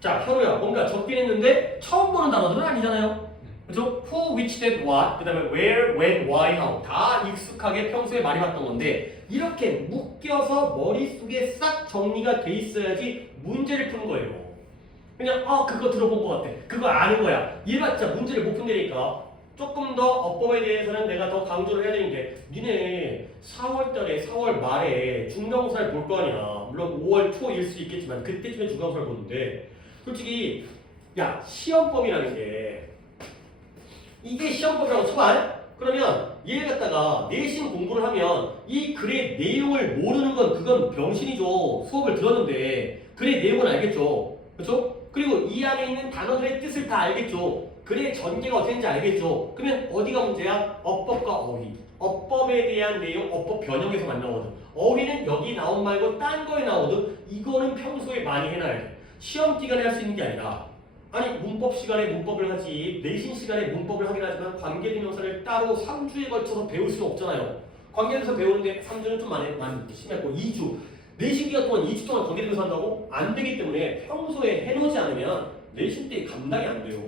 자, 현우야, 뭔가 적긴 했는데 처음 보는 단어들은 아니잖아요. 그죠? who, which, that, what, 그 다음에 where, when, why, how 다 익숙하게 평소에 많이 봤던 건데 이렇게 묶여서 머릿속에 싹 정리가 돼 있어야지 문제를 푸는 거예요. 그냥 그거 들어본 것 같아. 그거 아는 거야. 이래봤자 문제를 못 푼다니까. 조금 더 어법에 대해서는 내가 더 강조를 해야 되는 게 니네 4월달에 4월 말에 중간고사를 볼 거 아니야. 물론 5월 초일 수 있겠지만 그때쯤에 중간고사를 보는데 솔직히 야 시험법이라는 게 이게 시험법이라고 쳐봐. 그러면 얘를 갖다가 내신 공부를 하면 이 글의 내용을 모르는 건 그건 병신이죠. 수업을 들었는데 글의 내용은 알겠죠. 그렇죠? 그리고 이 안에 있는 단어들의 뜻을 다 알겠죠. 글의 전개가 어떻게 되는지 알겠죠. 그러면 어디가 문제야? 어법과 어휘. 어법에 대한 내용, 어법 변형에서만 나오거든. 어휘는 여기 나온 말고 딴 거에 나오거든. 이거는 평소에 많이 해놔야 돼. 시험 기간에 할 수 있는 게 아니라 아니 문법 시간에 문법을 하지 내신 시간에 문법을 하긴 하지만 관계대명사를 따로 3주에 걸쳐서 배울 수는 없잖아요. 관계대명사 배우는데 3주는 좀 많이 심했고 2주 내신 기간 동안 2주 동안 관계대명사 한다고? 안 되기 때문에 평소에 해놓지 않으면 내신 때 감당이 안 돼요.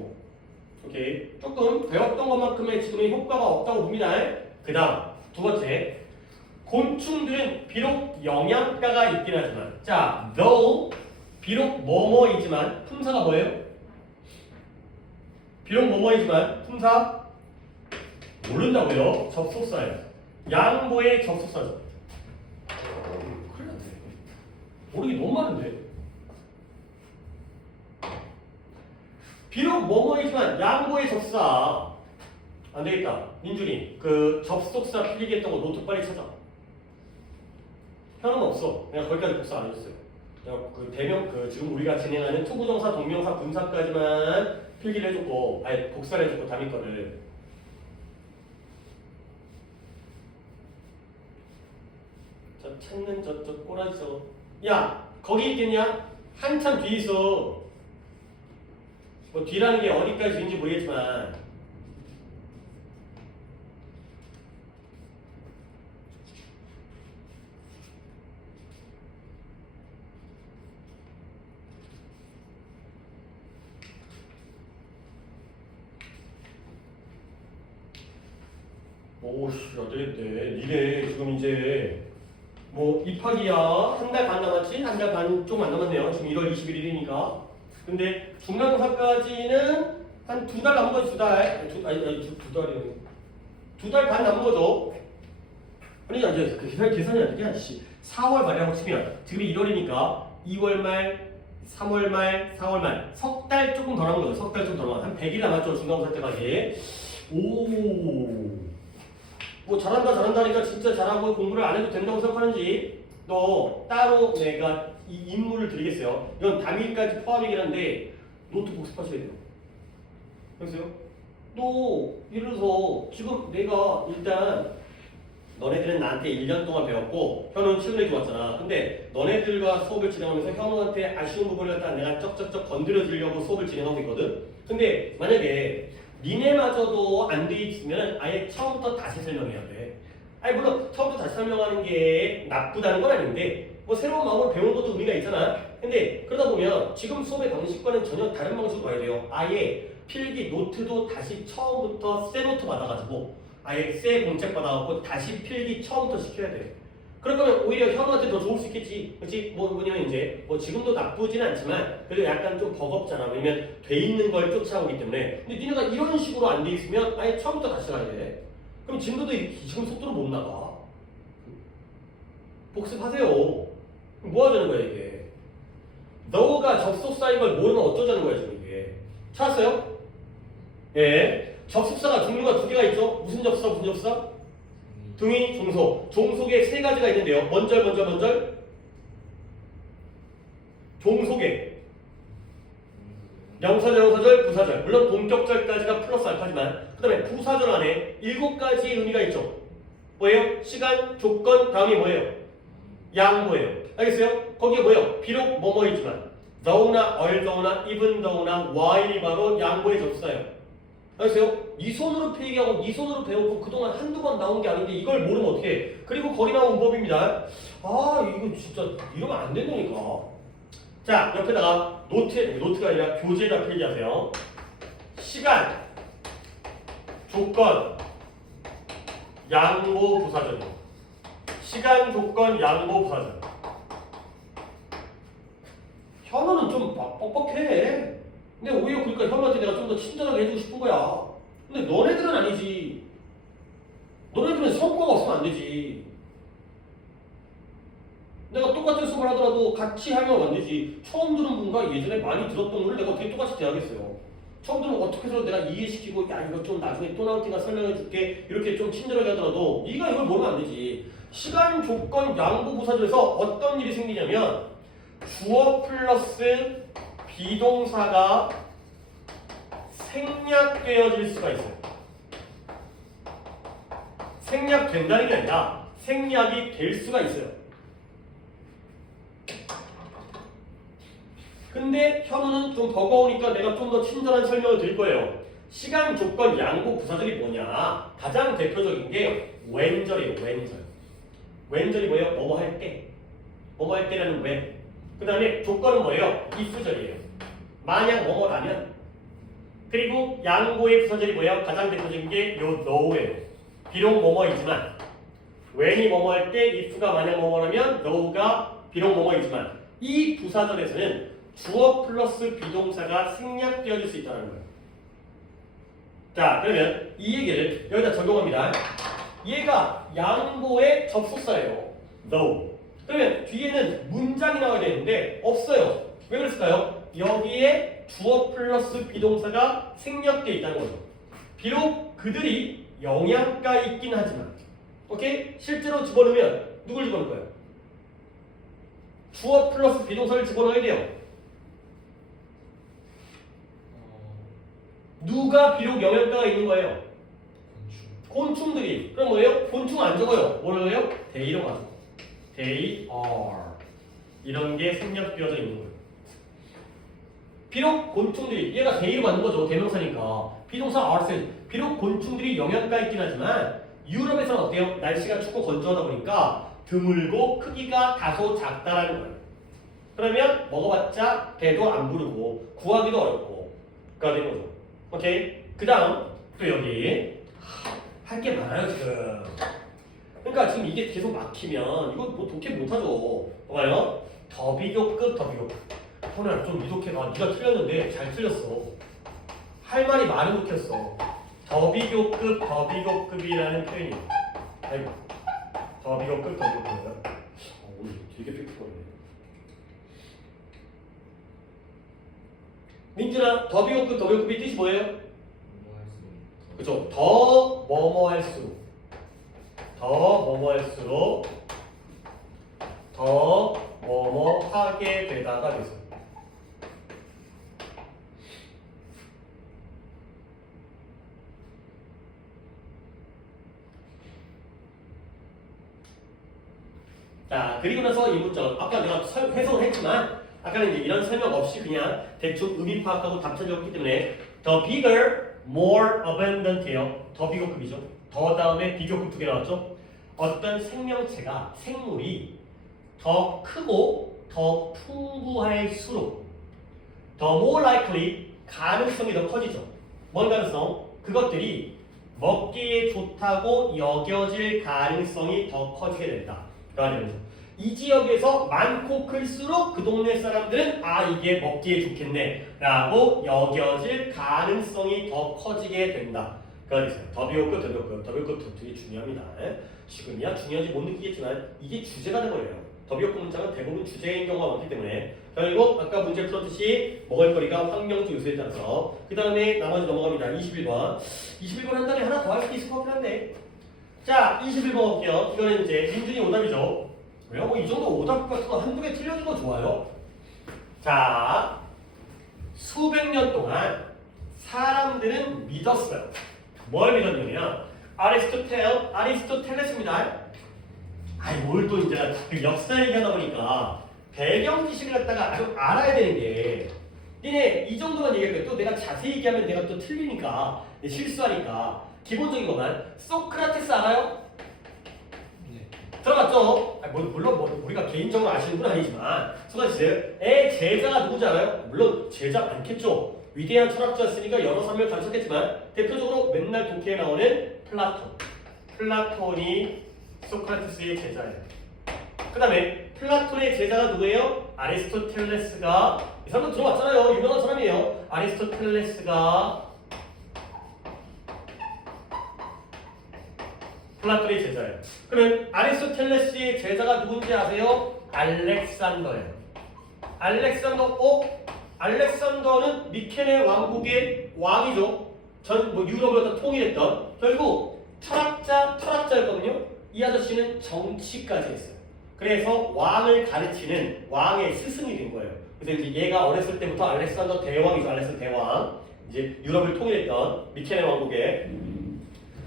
오케이. 조금 배웠던 것만큼의 지금의 효과가 없다고 봅니다. 그 다음 두 번째 곤충들은 비록 영양가가 있긴 하지만 자 though 비록 뭐뭐이지만 품사가 뭐예요? 비록 뭐뭐이지만 품사 모른다고요? 접속사예요. 양보의 접속사죠. 큰일 났네. 모르기 너무 많은데. 비록 뭐뭐이지만 양보의 접속사 안 되겠다. 민준이 그 접속사 필기했던 거 노트 빨리 찾아. 현은 없어. 그냥 거기까지 복사 안 해줬어요. 그 대명 그 지금 우리가 진행하는 투부정사, 동명사, 분사까지만 필기를 해줬고, 아니 복사를 해줬고 담임 거를. 저 찾는 저 꼬라지 저. 야 거기 있겠냐? 한참 뒤에 있어. 뭐 뒤라는 게 어디까지인지 모르겠지만. 오씨 안되겠대. 니네 지금 이제 뭐 입학이야 한 달 반 남았지? 한 달 반 좀 안 남았네요. 지금 1월 21일이니까. 근데 중간고사까지는 한 2달 남은 거지. 2달 아니 두 달이네. 2달 반 남은 거죠. 아니 이제 그 계산이 안 되냐? 4월 말이라고 치면 지금이 1월이니까 2월 말 3월 말 4월 말 석 달 조금 더 남은 거죠. 석 달 좀 더 남은 한 100일 남았죠. 중간고사 때까지. 오. 뭐 잘한다니까 진짜 잘하고 공부를 안 해도 된다고 생각하는지 또 따로 내가 이 임무를 드리겠어요. 이건 담임까지 포함이긴 한데 노트 복습하셔야 돼요. 그래서요? 또 예를 들어서 지금 내가 일단 너네들은 나한테 1년 동안 배웠고 현우는 최근에 들어왔잖아. 근데 너네들과 수업을 진행하면서 현우한테 아쉬운 부분을 갖다 내가 쩍쩍쩍 건드려주려고 수업을 진행하고 있거든. 근데 만약에 니네마저도 안 돼 있으면 아예 처음부터 다시 설명해야 돼. 아니 물론 처음부터 다시 설명하는 게 나쁘다는 건 아닌데 뭐 새로운 마음으로 배우는 것도 의미가 있잖아. 근데 그러다 보면 지금 수업의 방식과는 전혀 다른 방식으로 가야 돼요. 아예 필기 노트도 다시 처음부터 새 노트 받아가지고 아예 새 공책 받아갖고 다시 필기 처음부터 시켜야 돼. 그럴 거면 오히려 현우한테 더 좋을 수 있겠지. 그렇지? 뭐냐면 이제 뭐 지금도 나쁘진 않지만 그래도 약간 좀 버겁잖아. 왜냐면 돼 있는 걸 쫓아오기 때문에. 근데 니네가 이런 식으로 안 돼 있으면 아예 처음부터 다시 가야 돼. 그럼 진도도 지금 속도로 못 나가. 복습하세요. 뭐 하자는 거야 이게. 너가 접속사인 걸 모르면 어쩌자는 거야 지금 이게. 찾았어요? 예. 접속사가 종류가 두 개가 있죠. 무슨 접속사, 무슨 접속사? 등위, 종속. 종속에 세 가지가 있는데요. 먼저. 종속에 명사절, 형사절, 부사절. 물론 동격절까지가 플러스 알파지만 그 다음에 부사절 안에 7가지의 의미가 있죠. 뭐예요? 시간, 조건, 다음이 뭐예요? 양보예요. 알겠어요? 거기에 뭐예요? 비록 뭐뭐이지만 though나 although나 even though나 while이 바로 양보의 접수사예요. 알겠어요? 이 손으로 필기하고 이 손으로 배웠고 그동안 한두 번 나온 게 아닌데 이걸 모르면 어떡해. 그리고 거리 나온 문법입니다. 아 이거 진짜 이러면 안 된다니까. 자 옆에다가 노트가 아니라 교재에다 필기하세요. 시간, 조건, 양보, 부사절. 시간, 조건, 양보, 부사절. 현우는 좀 뻑뻑해. 근데 오히려 그러니까 현우한테 내가 좀 더 친절하게 해주고 싶은 거야. 근데 너네들은 아니지. 너네들은 성과가 없으면 안 되지. 내가 똑같은 수업을 하더라도 같이 하면 안 되지. 처음 들은 분과 예전에 많이 들었던 분을 내가 어떻게 똑같이 대하겠어요. 처음 들으면 어떻게 해서 내가 이해시키고 야 이거 좀 나중에 또 나올 테니까 설명해 줄게 이렇게 좀 친절하게 하더라도 네가 이걸 모르면 안 되지. 시간, 조건, 양보, 부사절에서 어떤 일이 생기냐면 주어 플러스 비동사가 생략되어질 수가 있어요. 생략된다는 게 아니라 생략이 될 수가 있어요. 근데 현우는 좀 버거우니까 내가 좀 더 친절한 설명을 드릴 거예요. 시간, 조건, 양보, 부사절이 뭐냐? 가장 대표적인 게 when절이에요. when절이 뭐예요? 뭐뭐 할 때. 뭐뭐 할 때라는 when. 그 다음에 조건은 뭐예요? if절이에요. 만약 뭐뭐라면. 그리고 양보의 부사절이 뭐예요? 가장 대표적인 게 요 know예요. 비록 뭐뭐이지만. when이 뭐뭐 할 때 if가 만약 뭐뭐라면 know가 비록 뭐뭐이지만 이 부사절에서는 주어 플러스 비동사가 생략되어질 수 있다는 거예요. 자, 그러면 이 얘기를 여기다 적용합니다. 얘가 양보의 접속사예요. though. 그러면 뒤에는 문장이 나와야 되는데 없어요. 왜 그랬을까요? 여기에 주어 플러스 비동사가 생략되어 있다는 거죠. 비록 그들이 영양가 있긴 하지만 오케이? 실제로 집어넣으면 누굴 집어넣을 거예요? 주어 플러스 비동사를 집어넣어야 돼요. 누가 비록 영양가가 있는 거예요? 곤충들이. 그럼 뭐예요? 곤충 안 적어요. 뭐라고 해요? they로 가서. they are. 이런 게 생략되어져 있는 거예요. 비록 곤충들이, 얘가 they로 가는 거죠. 대명사니까. 비동사 are said. 비록 곤충들이 영양가 있긴 하지만 유럽에서는 어때요? 날씨가 춥고 건조하다 보니까 드물고 크기가 다소 작다라는 거예요. 그러면 먹어봤자 배도 안 부르고 구하기도 어렵고 가 되는 거죠. 오케이? 그 다음 또 여기 할 게 많아요 지금. 그러니까 지금 이게 계속 막히면 이거 뭐 독해 못하죠. 봐봐요. 더비교급 더비교급. 현우야 좀 이독해봐. 네가 틀렸는데 잘 틀렸어. 할 말이 많이 못했어. 더비교급 더비교급이라는 표현이. 아이고. 더비교급 더비교급이야. 오늘 되게 팩트거리네. 민준아, 더비교급 더비교급의 뜻이 뭐예요? 그죠? 더 뭐뭐 할수록 더 뭐뭐 하게 되다가 돼서. 자, 그리고 나서 이 문장 아까 내가 해석을 했지만 아까는 이제 이런 설명 없이 그냥 대충 의미 파악하고 답변 적었기 때문에 the bigger, more abundant예요. 더 비교급이죠. 더 다음에 비교급 두 개 나왔죠. 어떤 생명체가 생물이 더 크고 더 풍부할수록 the more likely 가능성이 더 커지죠. 뭔 가능성? 그것들이 먹기에 좋다고 여겨질 가능성이 더 커지게 된다. 이 지역에서 많고 클수록 그 동네 사람들은 아 이게 먹기에 좋겠네 라고 여겨질 가능성이 더 커지게 된다. 그러니까 더비교급 더비교급 되게 중요합니다. 지금이야 중요한지 못 느끼겠지만 이게 주제가 되버려요. 더비교급 문장은 대부분 주제인 경우가 많기 때문에 그리고 아까 문제 풀었듯이 먹을거리가 환경적 요소에 따라서 그 다음에 나머지 넘어갑니다. 21번. 21번 한 다음에 하나 더 할 수도 있을 것 같긴 한데 자 21번 볼게요. 이거는 이제 민준이 오답이죠. 왜요? 뭐 이 정도 오답 같은 거 한두 개 틀려준 거 좋아요. 자 수백 년 동안 사람들은 믿었어요. 뭘 믿었느냐? 아리스토텔레스입니다. 아이 뭘 또 이제 그 역사 얘기하다 보니까 배경 지식을 갖다가 아주 알아야 되는 게 니네 이 정도만 얘기할 거야. 또 내가 자세히 얘기하면 내가 또 틀리니까 실수하니까 기본적인 것만 소크라테스 알아요? 네. 들어봤죠? 물론 뭐 우리가 개인적으로 아시는 건 아니지만 소크라테스의 제자가 누군지 알아요? 물론 제자 많겠죠. 위대한 철학자였으니까 여러 사람을 가르쳤겠지만 대표적으로 맨날 독해에 나오는 플라톤이 소크라테스의 제자예요. 그 다음에 플라톤의 제자가 누구예요? 아리스토텔레스가 이 사람도 들어봤잖아요. 유명한 사람이에요. 아리스토텔레스가 플라톤의 제자예요. 그러면 아리스토텔레스의 제자가 누군지 아세요? 알렉산더예요. 알렉산더는 미케네 왕국의 왕이죠. 전 유럽을 다 통일했던 결국 철학자였거든요. 이 아저씨는 정치까지 했어요. 그래서 왕을 가르치는 왕의 스승이 된 거예요. 그래서 이제 얘가 어렸을 때부터 알렉산더 대왕이죠. 알렉산더 대왕. 이제 유럽을 통일했던 미케네 왕국의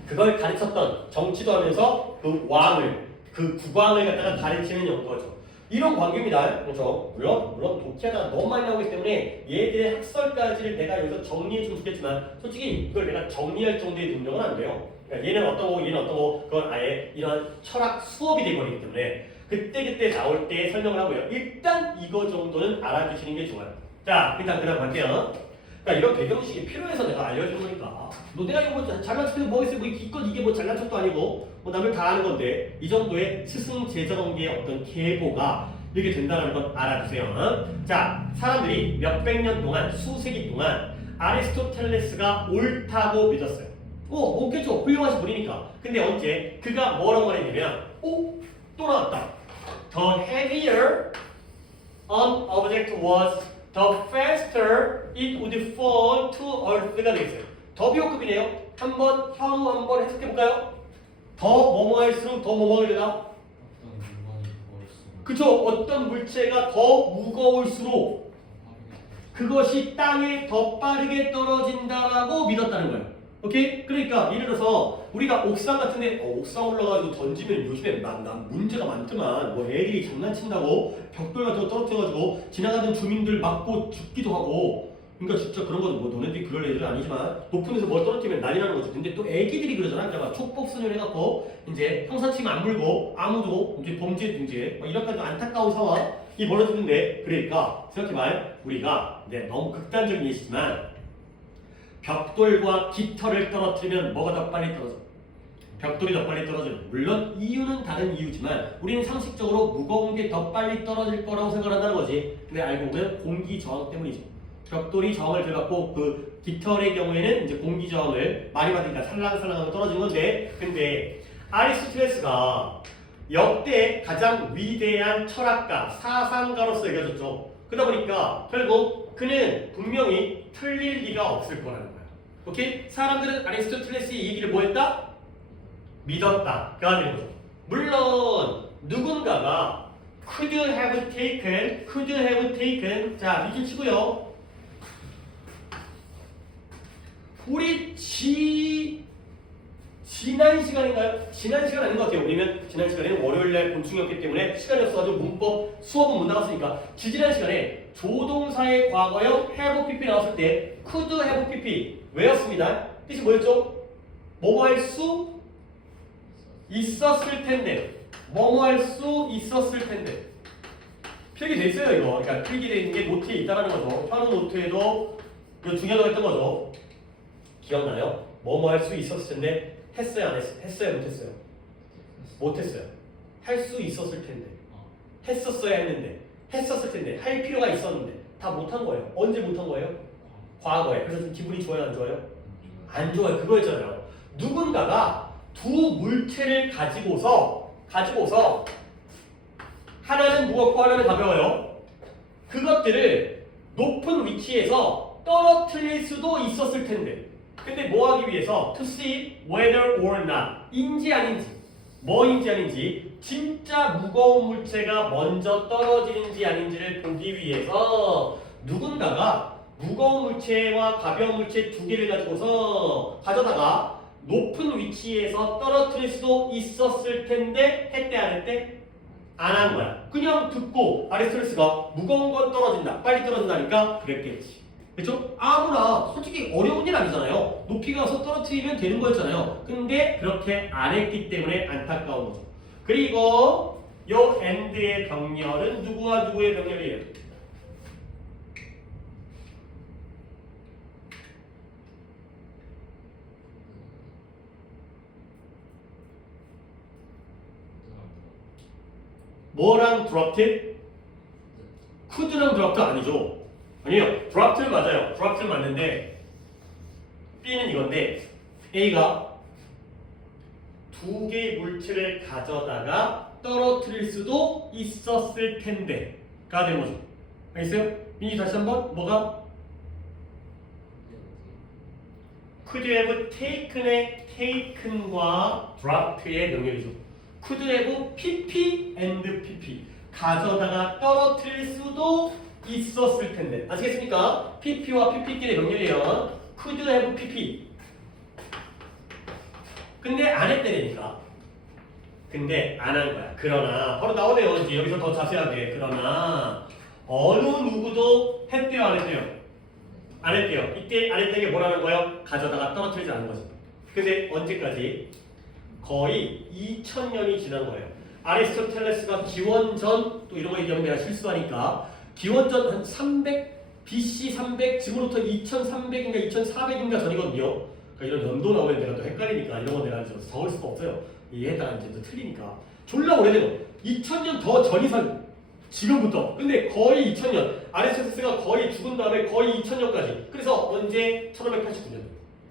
그걸 가르쳤던 정치도 하면서 그 왕을 그 국왕을 갖다가 가르치는 연구죠. 이런 관계입니다. 그렇죠? 물론 독해하다가 너무 많이 나오기 때문에 얘들의 학설까지를 내가 여기서 정리해주면 좋겠지만 솔직히 이걸 내가 정리할 정도의 능력은 안 돼요. 그러니까 얘는 어떤 거고 얘는 어떤 거고 그건 아예 이런 철학 수업이 되버리기 때문에 그때 나올 때 설명을 하고요. 일단 이거 정도는 알아두시는 게 좋아요. 자 일단 그다음 갈게요. 그러니까 이런 배경식이 필요해서 내가 알려준 거니까 내가 이거 뭐 잘난 척해서 뭐겠어요? 이게 뭐 잘난 척도 아니고 뭐 남을 다 아는 건데 이 정도의 스승 제자 관계의 어떤 계보가 이렇게 된다는 건 알아두세요. 자 사람들이 몇백 년 동안 수세기 동안 아리스토텔레스가 옳다고 믿었어요. 없겠죠. 훌륭하신 분이니까. 근데 언제 그가 뭐라고 말했냐면 또 나왔다. The heavier an object was, the faster it would fall to earth가 되겠어요. 더 비호급이네요. 한번 현우 한번 해석해볼까요? 더 뭐뭐 할수록 더 뭐뭐 하게 되나? 그쵸? 어떤 물체가 더 무거울수록 그것이 땅에 더 빠르게 떨어진다라고 믿었다는 거예요. 오케이? 그러니까 예를 들어서 우리가 옥상 같은데 옥상 올라가지고 던지면 요즘에 난 문제가 많더만 뭐 애들이 장난친다고 벽돌 같은 거 떨어뜨려가지고 지나가는 주민들 맞고 죽기도 하고 그러니까 진짜 그런 거는 뭐 너네들이 그럴 애들은 아니지만 높은 데서 뭘 떨어뜨리면 난리 나는 거죠. 근데 또 애기들이 그러잖아. 그러니까 촉법소년 해갖고 이제 형사팀 안 물고 아무도 이제 범죄 중재 이런 가지 안타까운 상황이 벌어지는데 그러니까 생각해봐요. 우리가 너무 극단적인 예시지만 벽돌과 깃털을 떨어뜨리면 뭐가 더 빨리 떨어져? 벽돌이 더 빨리 떨어져요. 물론 이유는 다른 이유지만 우리는 상식적으로 무거운 게 더 빨리 떨어질 거라고 생각한다는 거지. 근데 알고 보면 공기 저항 때문이죠. 벽돌이 저항을 들어갖고 그 깃털의 경우에는 이제 공기 저항을 많이 받으니까 살랑살랑하고 떨어진 건데 근데 아리스토텔레스가 역대 가장 위대한 철학가, 사상가로서 여겨졌죠. 그러다 보니까 결국 그는 분명히 틀릴 리가 없을 거라는 거야. 오케이? 사람들은 아리스토텔레스의 얘기를 뭐 했다? 믿었다. 가 되는 거죠. 물론 누군가가 could have taken 자, 미준 치고요. 우리 지난 시간인가요? 지난 시간 아닌 것 같아요. 우리는 지난 시간에는 월요일날 곤충이었기 때문에 시간이 없어가지고 문법 수업은 못 나갔으니까 지지난 시간에 조동사의 과거형 have pp 나왔을 때 could have pp 외웠습니다. 뜻이 뭐였죠? 뭐뭐 할 수 있었을 텐데 뭐뭐 할 수 있었을 텐데 필기돼 있어요 이거. 그러니까 필기돼 있는 게 노트에 있다라는 거죠. 현우 노트에도 이거 중요하다고 했던 거죠. 기억나요? 뭐뭐 할 수 있었을 텐데 했어요 안 했어요? 했어요 못했어요? 못했어요. 할 수 있었을 텐데 했었어야 했는데 했었을 텐데 할 필요가 있었는데 다 못한 거예요. 언제 못한 거예요? 과거에. 그래서 좀 기분이 좋아요 안 좋아요? 안 좋아요. 그거였잖아요. 누군가가 두 물체를 가지고서 하나는 무겁고 하나는 가벼워요. 그것들을 높은 위치에서 떨어뜨릴 수도 있었을 텐데 근데 뭐 하기 위해서 to see whether or not 인지 아닌지 뭐인지 아닌지 진짜 무거운 물체가 먼저 떨어지는지 아닌지를 보기 위해서 누군가가 무거운 물체와 가벼운 물체 두 개를 가져다가 높은 위치에서 떨어뜨릴 수도 있었을 텐데 했대 안 했대? 안 한 거야. 그냥 듣고 아리스토텔레스가 무거운 건 떨어진다 빨리 떨어진다니까 그랬겠지. 그렇죠? 아무나 솔직히 어려운 일 아니잖아요. 높이 가서 떨어뜨리면 되는 거였잖아요. 근데 그렇게 안 했기 때문에 안타까운 거죠. 그리고 요 and의 병렬은 누구와 누구의 병렬이에요? 뭐랑 dropped? could랑 dropped 아니죠. 아니요. dropped 맞아요. dropped 맞는데 B는 이건데 A가 두 개의 물체를 가져다가 떨어뜨릴 수도 있었을 텐데 가 된 거죠. 알겠어요? 민지 다시 한번 뭐가? could have taken의 taken과 dropped의 명령이죠. could have pp and pp 가져다가 떨어뜨릴 수도 있었을 텐데 아시겠습니까? pp와 pp끼리 명령이에요. could have pp 근데 안 했다니까. 근데 안 한 거야. 그러나 바로 나오네요. 이제 여기서 더 자세하게. 그러나 어느 누구도 했대요, 안 했대요? 안 했대요. 이때 안 했다는 게 뭐라는 거예요? 가져다가 떨어뜨리지 않은 거지. 근데 언제까지? 거의 2000년이 지난 거예요. 아리스토텔레스가 기원전 또 이런 거 얘기하면 내가 실수하니까 기원전 한 300 BC 300 지금부터 2300인가 2400인가 전이거든요. 그러니까 이런 연도 나오면 내가 또 헷갈리니까 이런 거 내가 좀 적을 수가 없어요. 이해했다가 이제 또 틀리니까. 졸라 오래된 거. 2000년 더 전 이상 지금부터. 근데 거의 2000년. 아리스토텔레스가 거의 죽은 다음에 거의 2000년까지. 그래서 언제? 1589년.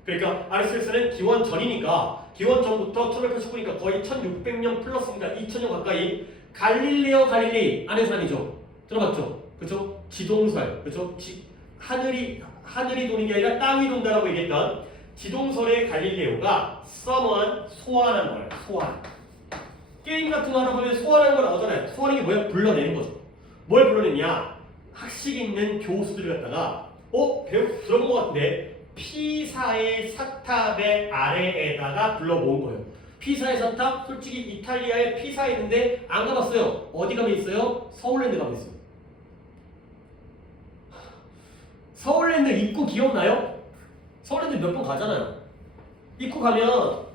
그러니까 아리스토텔레스는 기원 전이니까 기원 전부터 1589니까 거의 1600년 플러스입니다. 2000년 가까이. 갈릴레오 갈릴레이 아는 사람이죠. 들어봤죠? 그렇죠? 지동설. 그렇죠? 하늘이 도는 게 아니라 땅이 돈다라고 얘기했던 지동설의 갈릴레오가 someone 소환한 거예요. 소환. 게임 같은 거 하다 보면 소환하는 거 나오잖아요. 소환하는 게 뭐야? 불러내는 거죠. 뭘 불러내냐? 학식 있는 교수들을 갖다가 들어본 것 같은데 피사의 사탑의 아래에다가 불러모은 거예요. 피사의 사탑? 솔직히 이탈리아에 피사에 있는데 안 가봤어요. 어디 가면 있어요? 서울랜드 가면 있어요. 서울랜드 입구 기억나요? 서울랜드 몇 번 가잖아요. 입구 가면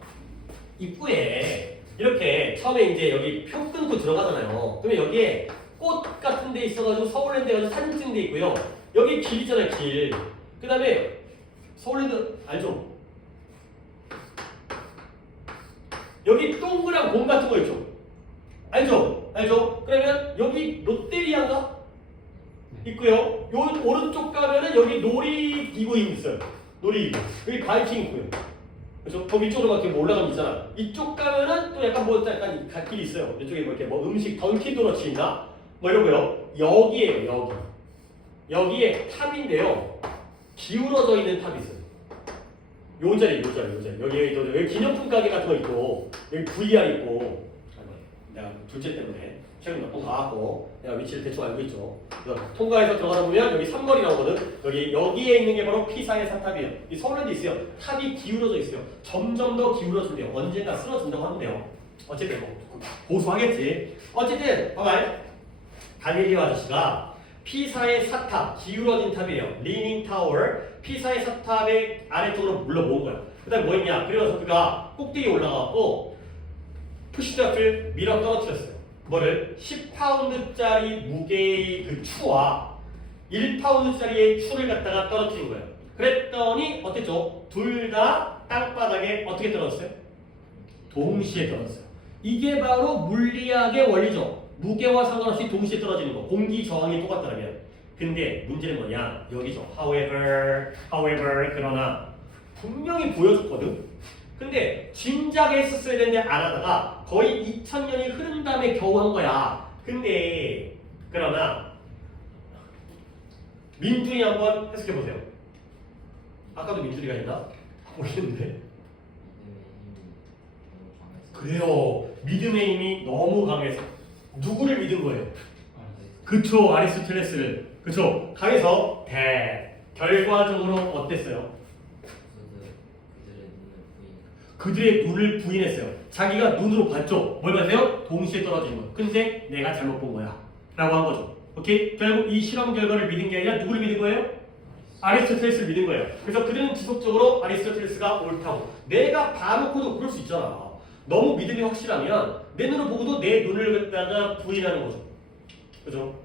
입구에 이렇게 처음에 이제 여기 표 끊고 들어가잖아요. 그러면 여기에 꽃 같은 데 있어가지고 서울랜드 가서 사진 찍는 데 있고요. 여기 길 있잖아요, 길. 그 다음에 서울랜드 알죠? 여기 동그란 공 같은 거 있죠? 알죠? 알죠? 그러면 여기 롯데리아가 있고요. 요 오른쪽 가면은 여기 놀이기구 있어요. 놀이기구. 여기 바이킹 있고요. 그렇죠? 더 위쪽으로 막 이렇게 올라가면 있잖아. 이쪽 가면은 또 약간 뭐 약간 갓길이 있어요. 이쪽에 뭐 이렇게 뭐 음식 던킨 도너츠 있나? 뭐 이러고요. 여기에요, 여기. 여기에 탑인데요. 기울어져 있는 탑이 있어요. 요 자리. 여기 기념품 가게 같은 거 있고, 여기 VR 있고. 내가 둘째 때문에 최근 몇 번 가갖고 내가 위치를 대충 알고 있죠. 그래서 통과해서 들어가다 보면 여기 3거리 나오거든. 여기에 있는 게 바로 피사의 사탑이에요. 이 서울랜드 있어요. 탑이 기울어져 있어요. 점점 더 기울어진대요. 언젠가 쓰러진다고 하는데요. 어쨌든 뭐 고수하겠지. 어쨌든 봐봐요. 갈릴리오 아저씨가 피사의 사탑, 기울어진 탑이에요. 리닝 타워. 피사의 사탑의 아래쪽으로 물러모은 거야. 그 다음에 뭐 있냐? 그래서 그가 꼭대기에 올라가고 푸시드업을 밀어 떨어뜨렸어요. 뭐를? 10파운드짜리 무게의 그 추와 1파운드짜리의 추를 갖다가 떨어뜨린 거예요. 그랬더니 어땠죠? 둘 다 땅바닥에 어떻게 떨어졌어요? 동시에 떨어졌어요. 이게 바로 물리학의 원리죠. 무게와 상관없이 동시에 떨어지는 거. 공기 저항이 똑같다면. 근데 문제는 뭐냐? 여기죠. However, 그러나 분명히 보여줬거든. 근데 진작에 했었어야 되는데 안 하다가 거의 2000년이 흐른 다음에 겨우 한 거야. 근데 그러나 민준이 한번 해석해 보세요. 아까도 민준이가 했나? 모르겠는데. 그래요. 믿음의 힘이 너무 강해서 누구를 믿은 거예요? 그쵸, 아리스토텔레스를. 그쵸. 강해서 결과적으로 어땠어요? 그들의 눈을 부인했어요. 자기가 눈으로 봤죠. 뭘 봤어요? 동시에 떨어지는 거. 근데 내가 잘못 본 거야 라고 한 거죠. 오케이? 결국 이 실험 결과를 믿은 게 아니라 누구를 믿은 거예요? 아리스토텔레스를 믿은 거예요. 그래서 그들은 지속적으로 아리스토텔레스가 옳다고. 내가 봐놓고도 그럴 수 있잖아. 너무 믿음이 확실하면 내 눈을 보고도 내 눈을 갖다가 부인하는 거죠. 그죠?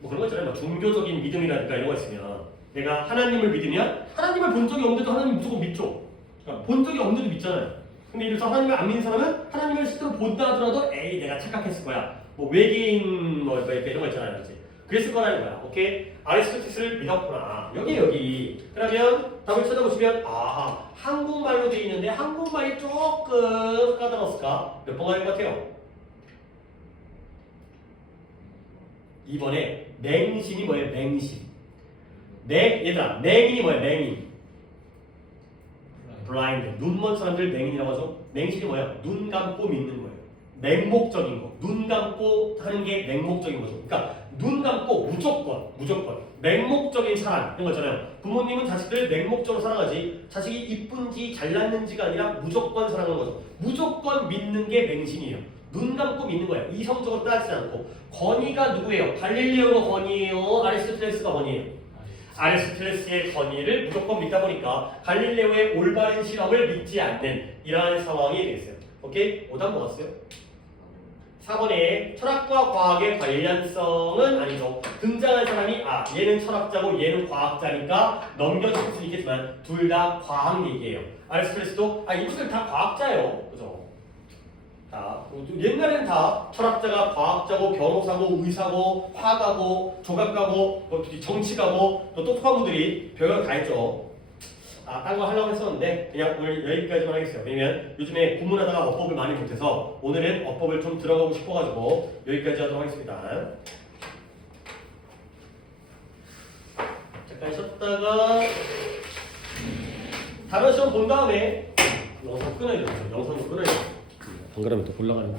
뭐 그런 거 있잖아요. 막 종교적인 믿음이라든가 이런 거 있으면 내가 하나님을 믿으면 하나님을 본 적이 없는데도 하나님 무조건 믿죠. 그러니까 본 적이 없는데도 믿잖아요. 근데 이래서 하나님을 안 믿는 사람은 하나님을 실제로 본다 하더라도 에이 내가 착각했을 거야. 뭐 외계인 뭐 이렇게 이런 거 있잖아요. 그렇지? 그랬을 거라는 거야. 오케이? 아리스토텔레스를 믿었구나. 여기. 그러면 답을 찾아보시면 한국말로 돼 있는데 한국말이 조금 까다로웠을까? 몇 번 가는 것 같아요? 2번에 맹신이 뭐예요? 맹신. 얘들아, 맹인이 뭐예요? 맹인. 블라인드. 눈먼 사람들 맹인이라고 하죠. 맹신이 뭐예요? 눈 감고 믿는 거예요. 맹목적인 거. 눈 감고 하는 게 맹목적인 거죠. 그러니까 눈 감고 무조건 맹목적인 사랑 이런 거잖아요. 부모님은 자식들 맹목적으로 사랑하지 자식이 이쁜지 잘났는지가 아니라 무조건 사랑하는 거죠. 무조건 믿는 게 맹신이에요. 눈 감고 믿는 거예요. 이성적으로 따지지 않고. 권위가 누구예요? 갈릴레오가 권위예요? 아리스토텔레스가 권위예요? 아리스토텔레스의 권위를 무조건 믿다 보니까 갈릴레오의 올바른 실험을 믿지 않는 이러한 상황이 되겠어요. 오케이? 5단 먹었어요? 4번에 철학과 과학의 관련성은 아니죠. 등장한 사람이 얘는 철학자고 얘는 과학자니까 넘겨줄 수 있겠지만 둘 다 과학 얘기예요. 아리스토텔레스도 이분들 다 과학자예요. 그죠? 옛날에는 다 철학자가 과학자고 변호사고 의사고 화가고 조각가고 정치가고 또 똑똑한 분들이 별걸 다 했죠. 딴 거 하려고 했었는데 그냥 오늘 여기까지만 하겠어요. 왜냐면 요즘에 구문하다가 어법을 많이 못해서 오늘은 어법을 좀 들어가고 싶어가지고 여기까지 하도록 하겠습니다. 잠깐 쉬었다가 다른 시험 본 다음에 영상 끊어야 돼요. 영상도 끊어야 돼요. 안 그러면 또 올라가는 거.